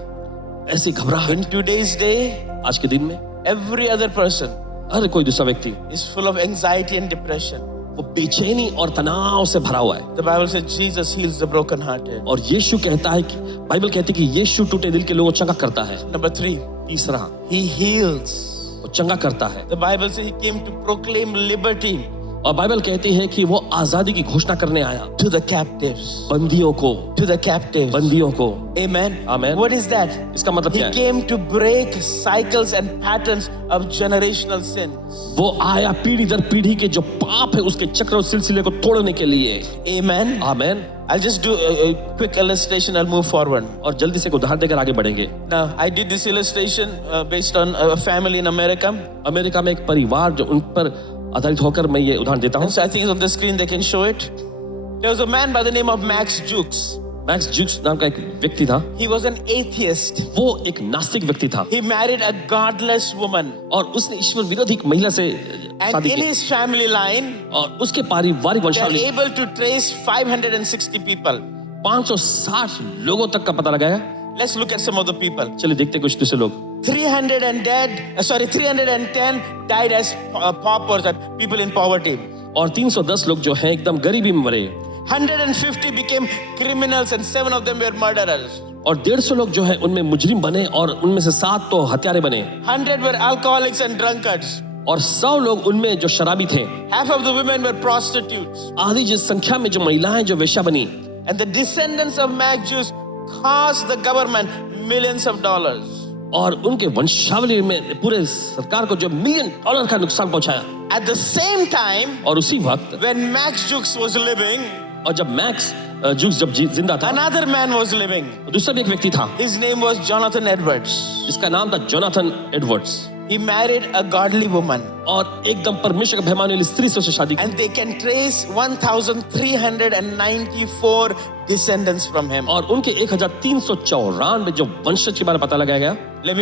ऐसी घबराहट In today's day, आज के दिन में every other person हर कोई दूसरा व्यक्ति is full of anxiety and depression. वो बेचैनी और तनाव से भरा हुआ है। The Bible says Jesus heals the brokenhearted. और यीशु कहता है कि बाइबल कहती है कि यीशु टूटे दिल के लोगों को चंगा करता है। Number 3, तीसरा, he heals. वो चंगा करता है। The Bible says he came to proclaim liberty और बाइबल कहती है कि वो आजादी की घोषणा करने आया to the captives. बंदियों को, To the captives. बंदियों को। Amen. Amen. What is that? इसका मतलब He क्या है? came to break cycles and patterns of generational sins. वो आया पीढ़ी दर पीढ़ी के जो पाप है उसके चक्र और सिलसिले को तोड़ने के लिए। Amen. Amen. I'll just do a quick illustration. I'll move forward. और जल्दी से एक उदाहरण देकर आगे बढ़ेंगे। Now, I did this illustration based on a family in America. America में एक परिवार जो उन पर आधारित होकर मैं ये उदाहरण देता हूँ। And so I think it's on the screen, they can show it. There was a man by the name of Max Jukes. Max Jukes नाम का एक व्यक्ति था। He was an atheist. वो एक नास्तिक व्यक्ति था He married a godless woman. और उसने ईश्वर विरोधी एक महिला से And शादी in की his family line, और उसके पारिवारिक they are वंशावली able to trace 560 people. 560 लोगों तक का पता लगाया। Let's look at some of the people. चलिए देखते हैं कुछ दूसरे लोग। 310 died as paupers, people in poverty. और 310 लोग जो हैं एकदम गरीबी में मरे 150 became criminals and 7 of them were murderers. और 150 लोग जो हैं उनमें मुजरिम बने और उनमें से 7 तो हत्यारे बने 100 were alcoholics and drunkards. और 100 लोग उनमें जो शराबी थे। Half of the women were prostitutes. आधी जिस संख्या में जो महिलाएं जो वेश्या बनी And the descendants of Max Jews cost the government millions of dollars. और उनके वंशावली में पूरे सरकार को जो $1 मिलियन का नुकसान पहुंचाया। At the same time, और उसी वक्त when Max Jukes was living, और जब मैक्स जूक्स जब जिंदा था another man was living. दूसरा भी एक व्यक्ति था His name was Jonathan Edwards. जिसका नाम था Jonathan Edwards He married a godly woman. और एकदम परमेश्वर का भयमाने वाली स्त्री से उसने शादी की And they can trace 1,394 descendants from him. और उनके 1394 जो वंशज के बारे में पता लगाया गया। Let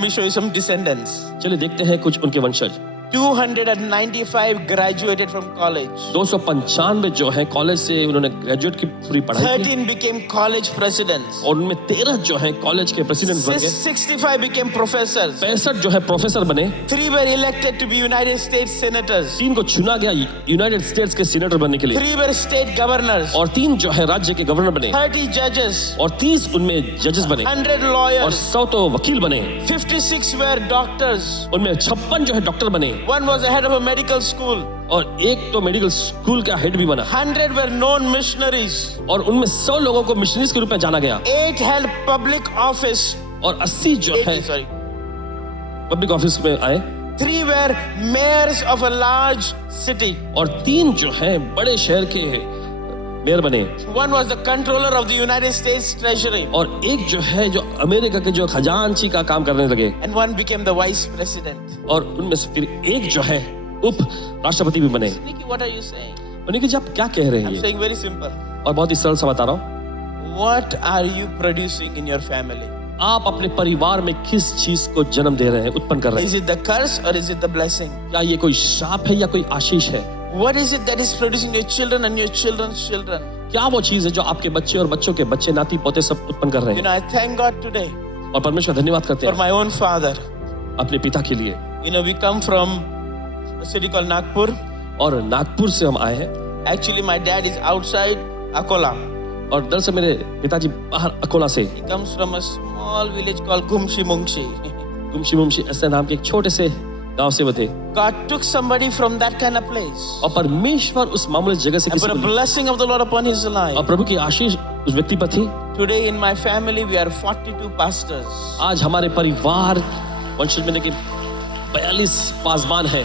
me show you some descendants. चलिए देखते हैं कुछ उनके वंशज। 295 graduated from college. 295 जो है कॉलेज से उन्होंने ग्रेजुएट की पूरी पढ़ाई की 13 became college presidents. और उनमें 13 जो है कॉलेज के प्रेसिडेंट बन गए 65 became professors. 65 जो है प्रोफेसर बने 3 were elected to be United States senators. 3 को चुना गया यूनाइटेड स्टेट्स के सीनेटर बनने के लिए 3 were state governors. और 3 जो है राज्य के गवर्नर बने 30 judges. और 30 उनमें जजेस बने 100 और lawyers. 100 तो वकील बने 56 were doctors. उनमें 56 जो है डॉक्टर बने 1 was the head of a medical school. और एक तो मेडिकल स्कूल का हेड भी बना 100 were known missionaries. और उनमें 100 लोगों को मिशनरीज के रूप में जाना गया 8 held public office. और 80 जो है 80, sorry. पब्लिक ऑफिस में आए 3 were mayors of a large city. और 3 जो है बड़े शहर के मेयर बने 1 was the controller of the United States Treasury. और एक जो है जो अमेरिका के जो खजांची का काम करने लगे And 1 became the vice president. और उनमें से फिर एक जो है उप राष्ट्रपति भी बने Nikki, what are you saying? उन्हीं जी आप क्या कह रहे हैं I'm ये saying very simple. और बहुत ही सरल सा बता रहा हूँ What are you producing in your family? आप अपने परिवार में किस चीज को जन्म दे रहे हैं उत्पन्न कर रहे Is हैं it the curse or is it the blessing? क्या ये कोई श्राप है या कोई आशीष है What is it that is producing your children and your children's children? क्या वो चीज है जो आपके बच्चे और बच्चों के बच्चे नाती पोते सब उत्पन्न कर रहे You हैं know, I thank God today और परमेश्वर का धन्यवाद करते for हैं my own father. अपने पिता के लिए You know, we come from a city called Nagpur. और नागपुर से हम आए हैं Actually, my dad is outside Akola. और दरअसल मेरे पिताजी बाहर अकोला से He comes from a small village called Gumshi Mungshi. गुमशी मुमशी ऐसे नाम के एक छोटे से गांव से वो थे God took somebody from that kind of place. और परमेश्वर उस मामूली जगह से And किसी put a को blessing of the Lord upon his और life. प्रभु की आशीष उस व्यक्ति पर थी Today in my family, we are 42 pastors. आज हमारे परिवार वंशज में के 42 पासबान हैं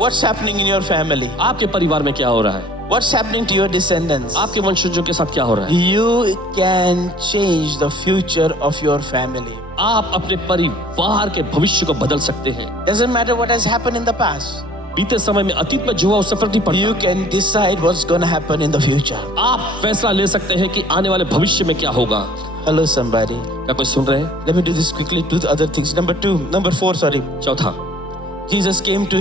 What's happening in your family? आपके परिवार में क्या हो रहा है What's happening to your descendants? आपके वंशजों के साथ क्या हो रहा है You can change the future of your family. आप अपने परिवार के भविष्य को बदल सकते हैं Doesn't matter what has happened in the past. बीते समय में अतीत में जो हुआ उससे फर्क नहीं पड़ता You can decide what's going to happen in the future. आप फैसला ले सकते हैं कि आने वाले भविष्य में क्या होगा Hello, somebody. क्या कोई सुन रहे हैं Let me do this quickly. Do the other things. Number 4. Sorry. चौथा Jesus came to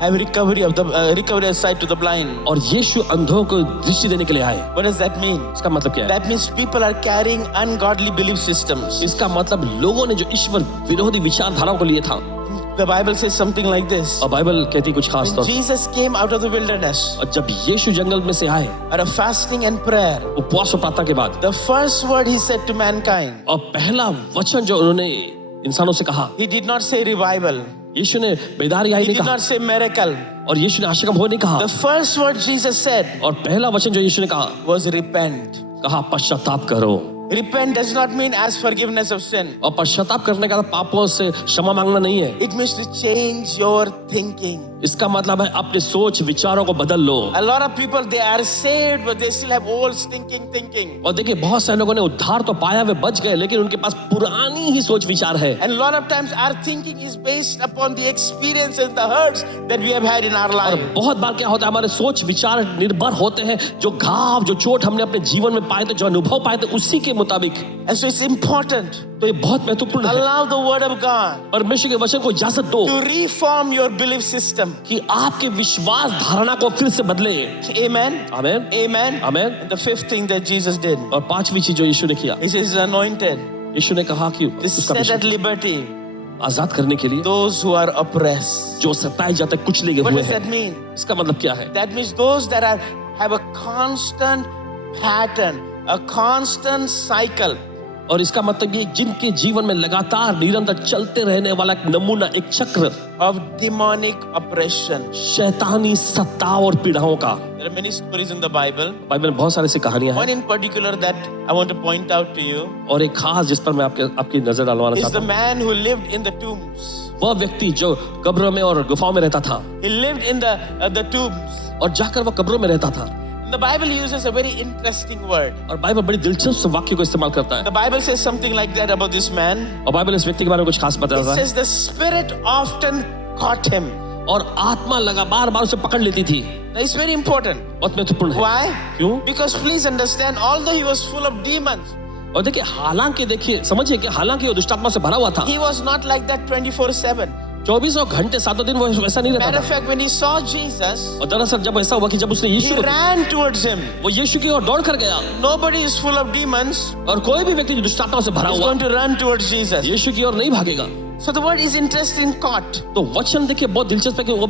have recovery of sight to the blind. और यीशु अंधों को दृष्टि देने के लिए आए What does that mean? इसका मतलब क्या है That means people are carrying ungodly belief systems. इसका मतलब लोगों ने जो ईश्वर विरोधी विचारधाराओं को लिए था The Bible says something like this. और बाइबल कहती कुछ खास When तौर Jesus came out of the wilderness, और जब यीशु जंगल में से आए out of fasting and prayer, उपवास और प्रार्थना के बाद the first word he said to mankind, और पहला वचन जो उन्होंने इंसानों से कहा he did not say revival. यीशु ने बेदारी आई He नहीं did कहा not say miracle. और यीशु ने आशा का भोग नहीं कहा The first word Jesus said और पहला वचन जो यीशु ने कहा was repent. कहा पश्चाताप करो Repent does not mean ask forgiveness of sin. और पश्चाताप करने का पापों से क्षमा मांगना नहीं है It means to change your thinking. इसका मतलब है अपने सोच विचारों को बदल लो A lot of people, they are saved, but they still have old stinking thinking. और देखिए बहुत सारे लोगों ने उद्धार तो पाया वे बच गए लेकिन उनके पास पुरानी ही सोच विचार है And a lot of times our thinking is based upon the experiences, the hurts that we have had in our और life. बहुत बार क्या होता है हमारे सोच विचार निर्भर होते हैं जो घाव जो चोट हमने अपने जीवन में पाए थे जो अनुभव पाए थे उसी के मुताबिक And so it's important. तो ये बहुत महत्वपूर्ण है Allow the word of God परमेश्वर के वचन को इजाजत दो to reform your belief system. कि आपके विश्वास धारणा को फिर से बदले Amen. Amen Amen. Amen And the fifth thing that Jesus did, और पांचवी चीज जो यीशु ने किया he says, he's anointed यीशु ने कहा कि to उसका set at मिशन liberty आजाद करने के लिए those who are oppressed. जो सताए जाते कुछ ले What हुए does that हैं mean? इसका मतलब क्या है That means those that have a constant pattern, a constant cycle. और इसका मतलब ये जिनके जीवन में लगातार निरंतर चलते रहने वाला एक नमूना एक चक्र Of demonic oppression. शैतानी सत्ताव और पीड़ाओं का There are many stories in the Bible. Bible में बहुत सारी ऐसी कहानियां One हैं in particular that I want to point out to you और एक खास जिस पर मैं आपकी नजर डालवाना is चाहता the हूँ man who lived in the tombs. वह व्यक्ति जो कब्रों में और गुफाओं में रहता था He lived in the tombs. और जाकर वह कब्रों में रहता था The Bible uses a very interesting word. और बाइबल बड़ी दिलचस्प वाक्य को इस्तेमाल करता है The Bible says something like that about this man. और बाइबल इस व्यक्ति के बारे में कुछ खास It बताता है says the spirit often caught him. और आत्मा लगा बार बार उसे पकड़ लेती थी Now it's very important. बहुत महत्वपूर्ण है Why? क्यों Because please understand, although he was full of demons, और देखिए हालांकि देखिए समझिए कि हालांकि वो दुष्टात्मा से भरा हुआ था, he was not like that 24/7. 24 घंटे 7 दिन वो वैसा नहीं रहता Matter of था। fact, when he saw Jesus, और दरअसल जब ऐसा हुआ कि जब उसने he Yeshu ran towards him. वो यीशु की ओर दौड़ कर गया, Nobody is full of demons और कोई भी व्यक्ति जो दुष्टात्मा से भरा is हुआ going to run towards Jesus. यीशु की ओर नहीं भागेगा। So the word is interesting, caught. तो वचन देखिए बहुत दिलचस्प है कि वो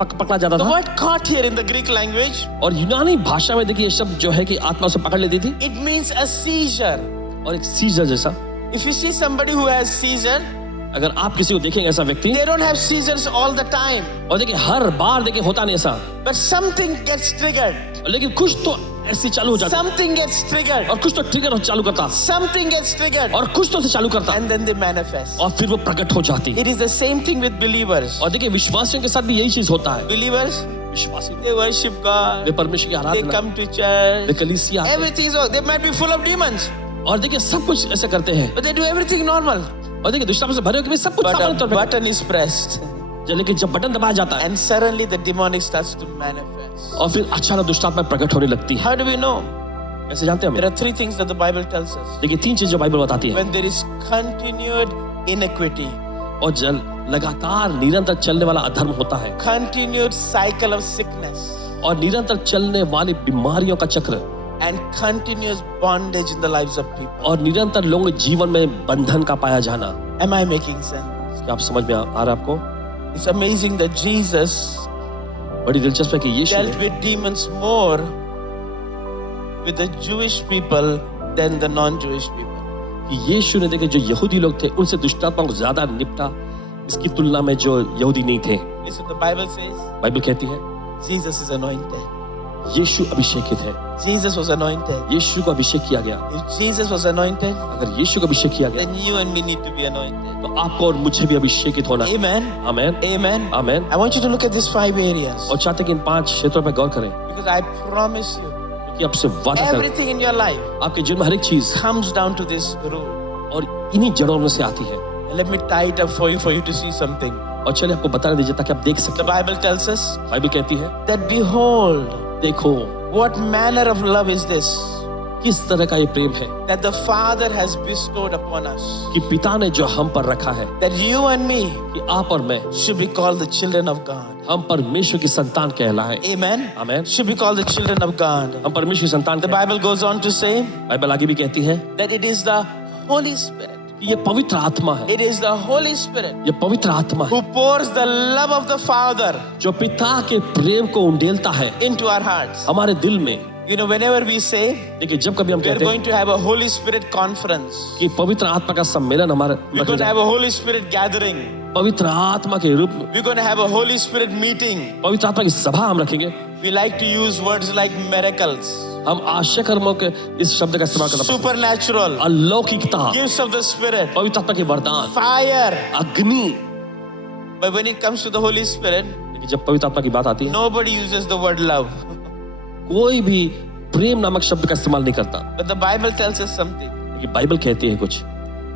पकड़ा जाता The था, word caught here in the Greek language, और यूनानी भाषा में देखिए ये शब्द जो है कि आत्मा से पकड़ लेती थी, it means a seizure. और एक सीजर जैसा। If you see somebody who has seizure, अगर आप किसी को देखेंगे ऐसा व्यक्ति, they don't have seizures all the time, और देखिए हर बार देखिए होता नहीं ऐसा, but something gets triggered. लेकिन कुछ तो ऐसी चालू हो जाता, Something gets triggered. और कुछ तो ट्रिगर चालू करता, Something gets triggered. और कुछ तो से चालू करता, And then they manifest. और फिर वो प्रकट हो जाती। It is the same thing with believers. और देखिए विश्वासियों के साथ भी यही चीज होता है। Believers, विश्वासी they worship God. वे परमेश्वर की They Aradhana, come to church. वे कलीसिया आते हैं, Everything is, they might be full of demons, और देखिए सब कुछ ऐसे करते हैं, but they do everything normal. और देखिए दुष्टात्मा से भरे होकर भी सब कुछ But सामान्य a तौर पे, button is pressed, लेकिन जब बटन दबाया जाता है and suddenly the demonic starts to manifest. और फिर अचानक दुष्टात्मा प्रकट होने लगती है। How do we know? कैसे जानते हैं There हम? are three things that the Bible tells us. देखिए 3 चीज जो बाइबल बताती है, When there is continued iniquity, और जल लगातार निरंतर चलने वाला अधर्म होता है, continued cycle of sickness, और निरंतर चलने वाली बीमारियों का चक्र, and continuous bondage in the lives of people. और निरंतर लोगों के जीवन में बंधन का पाया जाना। Am I making sense? क्या आप समझ में आ रहा है आपको? It's amazing that Jesus बड़ी दिलचस्प है कि यीशु dealt ने with demons more with the Jewish people than the non-Jewish people. कि यीशु ने देखे जो यहूदी लोग थे उनसे दुष्टात्मा को ज्यादा निपटा इसकी तुलना में जो यहूदी नहीं थे। Listen, the Bible says Bible कहती है Jesus is anointed. यीशु अभिषेकित है, Jesus was anointed. यीशु को अभिषेक किया गया। If Jesus was anointed, अगर यीशु को अभिषेक किया गया then you and me need to be anointed. तो आपको और मुझे भी अभिषेकित होना है। Amen. Amen, Amen. Amen. I want you to look at these 5 areas, और चाहते कि इन 5 क्षेत्रों पर गौर करें, because I promise you, कि आपसे वादा करें everything in your life आपके जीवन में हर एक चीज comes down to this rule. और इन्हीं जड़ों में से आती है। Let me tie it up for you to see something. और चलिए आपको बताने दीजिए ताकि आप देख The सकें। Bible tells us बाइबल कहती है that behold, देखो what manner of love is this किस तरह का ये प्रेम है that the Father has bestowed upon us, कि पिता ने जो हम पर रखा है, that you and me कि आप और मैं should be called the children of God. हम परमेश्वर की संतान कहलाए। Amen. Amen. Should be called the children of God. हम परमेश्वर की संतान The कहलाए। Bible goes on to say Bible आगे भी कहती है that it is the Holy Spirit. कि ये पवित्र आत्मा है, It is the Holy Spirit ये पवित्र आत्मा है who pours the love of the Father जो पिता के प्रेम को उंडेलता है into our hearts. हमारे दिल में। You know, whenever we say देखिए जब कभी हम we are कहते हैं going to have a Holy Spirit conference, कि पवित्र आत्मा का सम्मेलन हमारे we're going to have a Holy Spirit gathering, पवित्र आत्मा के रूप में we're going to have a Holy Spirit meeting, पवित्र आत्मा की सभा हम रखेंगे। we like to use words like miracles, हम आश्चर्य कर्मों के इस शब्द का इस्तेमाल करना पसंद करते supernatural, हैं। अलौकिकता, gifts of the Spirit, पवित्र आत्मा के वरदान, fire. अग्नि। But when it comes to the Holy Spirit, लेकिन जब पवित्र आत्मा की बात आती है nobody uses the word love. कोई भी प्रेम नामक शब्द का इस्तेमाल नहीं करता, But the Bible tells us something, लेकिन बाइबल कहती है कुछ,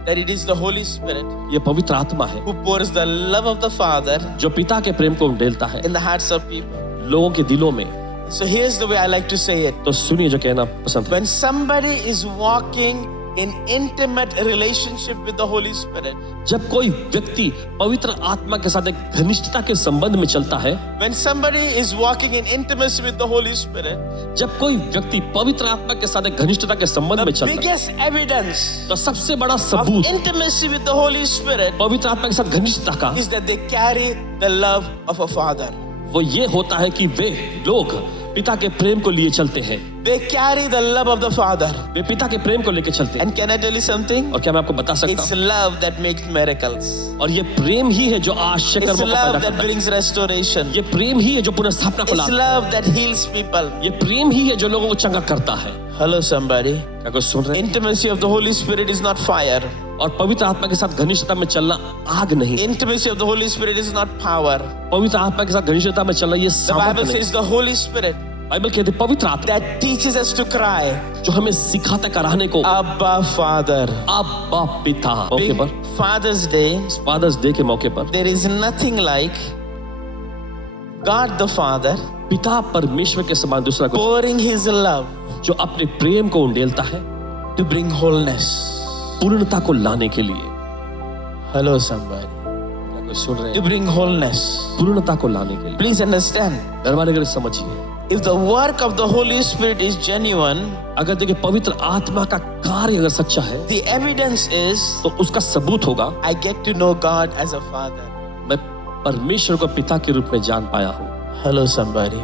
that it is the Holy Spirit ये पवित्र आत्मा है who pours the love of the Father जो पिता के प्रेम को उंडेलता है in the hearts of people. लोगों के दिलों में। So here's the way I like to say it. तो सुनिए जो कहना पसंद है, When somebody is walking in intimate relationship with the Holy Spirit, जब कोई व्यक्ति पवित्र आत्मा के साथ एक घनिष्ठता के संबंध में चलता है, when somebody is walking in intimacy with the Holy Spirit, जब कोई व्यक्ति पवित्र आत्मा के साथ एक घनिष्ठता के संबंध में the चलता है, biggest evidence तो सबसे बड़ा of सबूत intimacy with the Holy Spirit पवित्र आत्मा के साथ घनिष्ठता का is that they carry the love of a father. वो ये होता है कि वे लोग पिता के प्रेम को लिए चलते हैं, They carry the love of the Father. वे पिता के प्रेम को लेकर चलते हैं। And can I tell you something? और क्या मैं आपको बता सकता It's हूँ, love that makes miracles. और ये प्रेम ही है जो आश्चर्य It's कर्मों को love पैदा that करता है। brings restoration. ये प्रेम ही है जो पुनर्स्थापना को It's लाता है। love that heals people. ये प्रेम ही है जो लोगों को चंगा करता है। Hello, somebody. क्या कोई सुन रहे हैं? Intimacy of the Holy Spirit is not fire. और पवित्र आत्मा के साथ घनिष्ठता में चलना आग नहीं, Intimacy of the Holy Spirit is not power. पवित्र आत्मा के साथ घनिष्ठता में चलना ये The सामर्थ्य Bible नहीं। says the Holy Spirit Bible कहते हैं पवित्र आत्मा that teaches us to cry, जो हमें सिखाता कराने को, Abba, Father. अब्बा पिता। मौके Big पर Father's Day, फादर्स डे के मौके पर there is nothing like God the Father पिता परमेश्वर के समान दूसरा कुछ pouring His love जो अपने प्रेम को उंडेलता है to bring wholeness. पूर्णता को लाने के लिए। Hello, somebody. क्या कोई सुन रहे To हैं? bring wholeness. पूर्णता को लाने के लिए। Please understand. दरबार अगर समझिए, If the work of the Holy Spirit is genuine, अगर देखिए पवित्र आत्मा का कार्य अगर सच्चा है, the evidence is तो उसका सबूत होगा, I get to know God as a father. मैं परमेश्वर को पिता के रूप में जान पाया हूँ। Hello, somebody.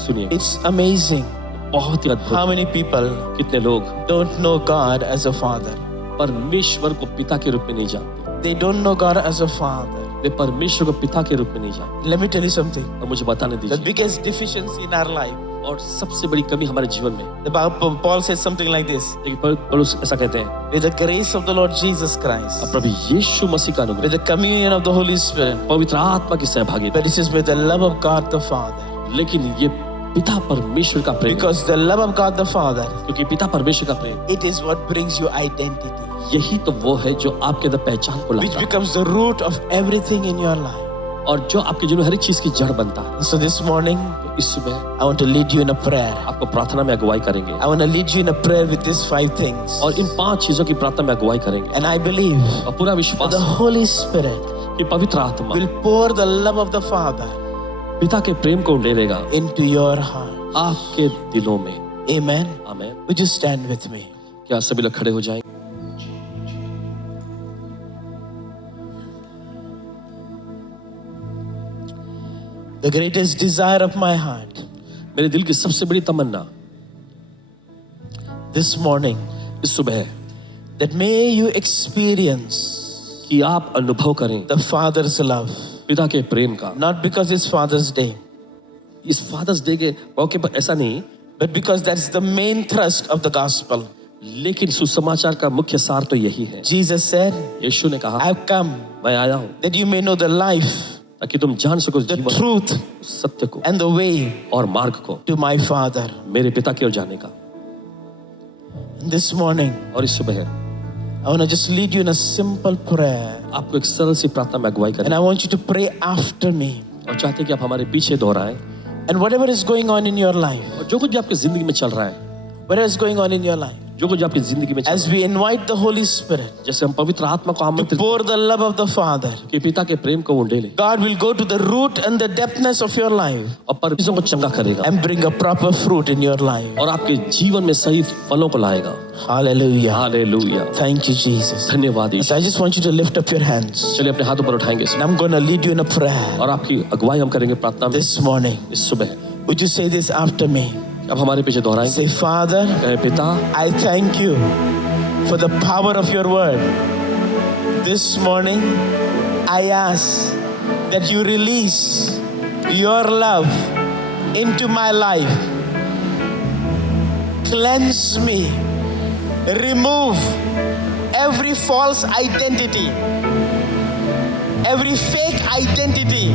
सुनिए, It's amazing बहुत ही how अद्भुत। many people कितने लोग don't know God as a father. परमेश्वर को पिता के रूप में नहीं जानते, They don't know God as a father. वे परमेश्वर को पिता के रूप में नहीं जानते। Let me tell you something. और मुझे बताने The दीजिए, biggest deficiency in our life. और सबसे बड़ी कमी हमारे जीवन में, The Bible, Paul says something like this. देखिए पौलुस ऐसा कहते हैं, With the grace of the Lord Jesus Christ, प्रभु यीशु मसीह का with अनुग्रह, the communion of the Holy Spirit, पवित्र आत्मा की सहभागिता, but it says with the love of God the Father. लेकिन ये पिता परमेश्वर का प्रेम, Because the love of God the Father, क्योंकि पिता परमेश्वर का प्रेम it is what brings you identity, यही तो वो है जो आपके अंदर पहचान को which लाता है, becomes the root of everything in your life. और जो आपके जीवन में हर एक चीज की जड़ बनता है। So this morning, तो इस सुबह I want to lead you in a prayer. आपको प्रार्थना में अगुवाई करेंगे, I want to lead you in a prayer with these 5 things. और इन 5 चीजों की प्रार्थना में अगुवाई करेंगे, And I believe और पूरा that विश्वास the Holy Spirit कि पवित्र आत्मा will pour the love of the Father पिता के प्रेम को उंडेलेगा into your heart. आपके दिलों में। Amen. आमीन। Would you stand with me? क्या सभी लोग खड़े हो जाएंगे? The greatest desire of my heart मेरे दिल की सबसे बड़ी तमन्ना this morning, इस सुबह that may you experience कि आप अनुभव करें the Father's love, पिता के प्रेम का। not because it's Father's Day, इस फादर्स डे के मौके पर ऐसा नहीं, but because that's the main thrust of the gospel. लेकिन सुसमाचार का मुख्य सार तो यही है। Jesus said, यीशु ने कहा, I've come मैं आया हूँ that you may know the life, ताकि तुम जान सको the जीवन, truth, सत्य को and the way और मार्ग को, to my Father. मेरे पिता की ओर जाने का। And this morning, और इस सुबह I want to just lead you in a simple prayer. आपको एक सरल सी प्रार्थना में अगुवाई And करें, I want you to pray after me. और चाहते हैं कि आप हमारे पीछे दोहराएं, And whatever is going on in your life, और जो कुछ भी आपकी जिंदगी में चल रहा है, whatever is going on in your life, जो कुछ आपकी जिंदगी में चल as रहा we invite the Holy Spirit है, जैसे हम पवित्र आत्मा को to आमंत्रित pour the love of the Father, कि पिता के प्रेम को उंडेले God will go to the root and the depthness of your life और परमेश्वर को चंगा करेगा and bring a proper fruit in your life. और आपके जीवन में सही फलों को लाएगा। Hallelujah. Hallelujah. Thank you, Jesus. धन्यवाद So Yeshu. I just want you to lift up your hands. चलिए अपने हाथों पर उठाएंगे And I'm going to lead you in a prayer और आपकी अगुवाई हम करेंगे प्रार्थना में this morning. इस सुबह। Would you say this after me? अब हमारे पीछे दोहराएंगे, Say, Father, कहे पिता, I thank you for the power of your word. This morning, I ask that you release your love into my life. Cleanse me. Remove every false identity, every fake identity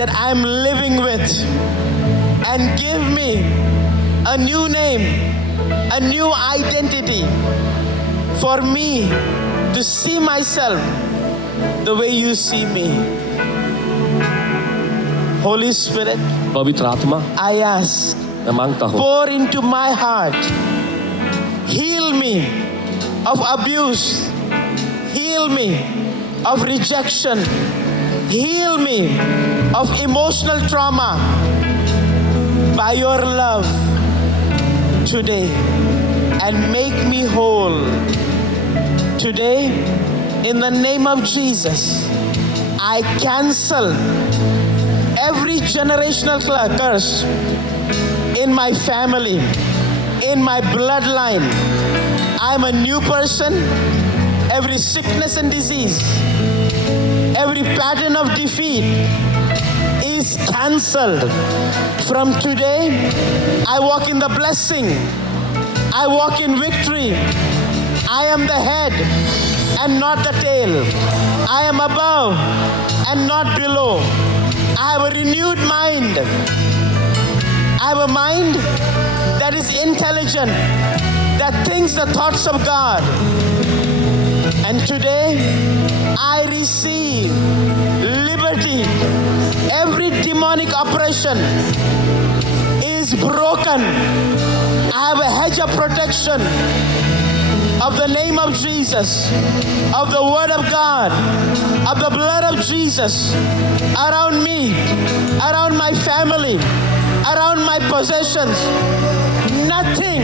that I'm living with, and give me a new name, a new identity for me to see myself the way you see me. Holy Spirit, पवित्र आत्मा, I ask, मैं मांगता हूँ, pour into my heart, heal me of abuse, heal me of rejection, heal me of emotional trauma by your love today, and make me whole. Today, in the name of Jesus, I cancel every generational curse in my family, in my bloodline. I'm a new person. Every sickness and disease, every pattern of defeat is cancelled. From today, I walk in the blessing. I walk in victory. I am the head and not the tail. I am above and not below. I have a renewed mind. I have a mind that is intelligent, that thinks the thoughts of God. And today, I receive liberty. Every demonic oppression is broken. I have a hedge of protection of the name of Jesus, of the word of God, of the blood of Jesus around me, around my family, around my possessions. Nothing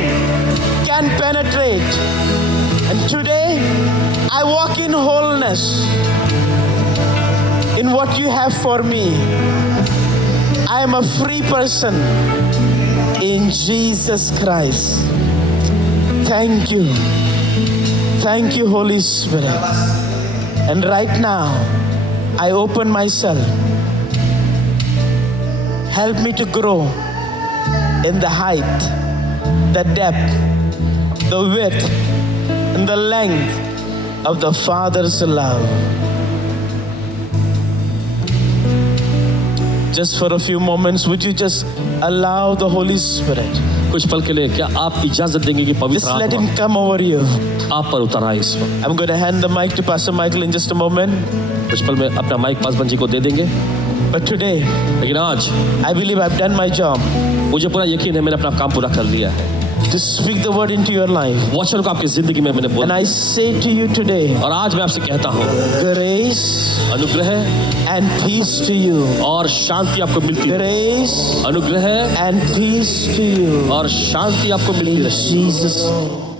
can penetrate. And today, I walk in wholeness in what you have for me. I am a free person in Jesus Christ. Thank you. Thank you, Holy Spirit. And right now, I open myself. Help me to grow in the height, the depth, the width, and the length of the Father's love. Just for a few moments, would you just allow the Holy Spirit? कुछ पल के लिए क्या आप इजाजत देंगे कि पवित्र Just let आत्मा Him come over you. आप पर उतर आए इस वक्त? I'm going to hand the mic to Pastor Michael in just a moment. कुछ पल में अपना माइक पासवान जी को दे देंगे, But today, लेकिन आज I believe I've done my job मुझे पूरा यकीन है मैंने अपना काम पूरा कर लिया है। to speak the word into your life. वचन को आपकी जिंदगी में मैंने And बोला, I say to you today, और आज मैं आपसे कहता हूँ, grace अनुग्रह and peace to you. और शांति आपको मिलती रहे। Grace अनुग्रह and peace to you. और शांति आपको मिलती In रहे। Jesus' name.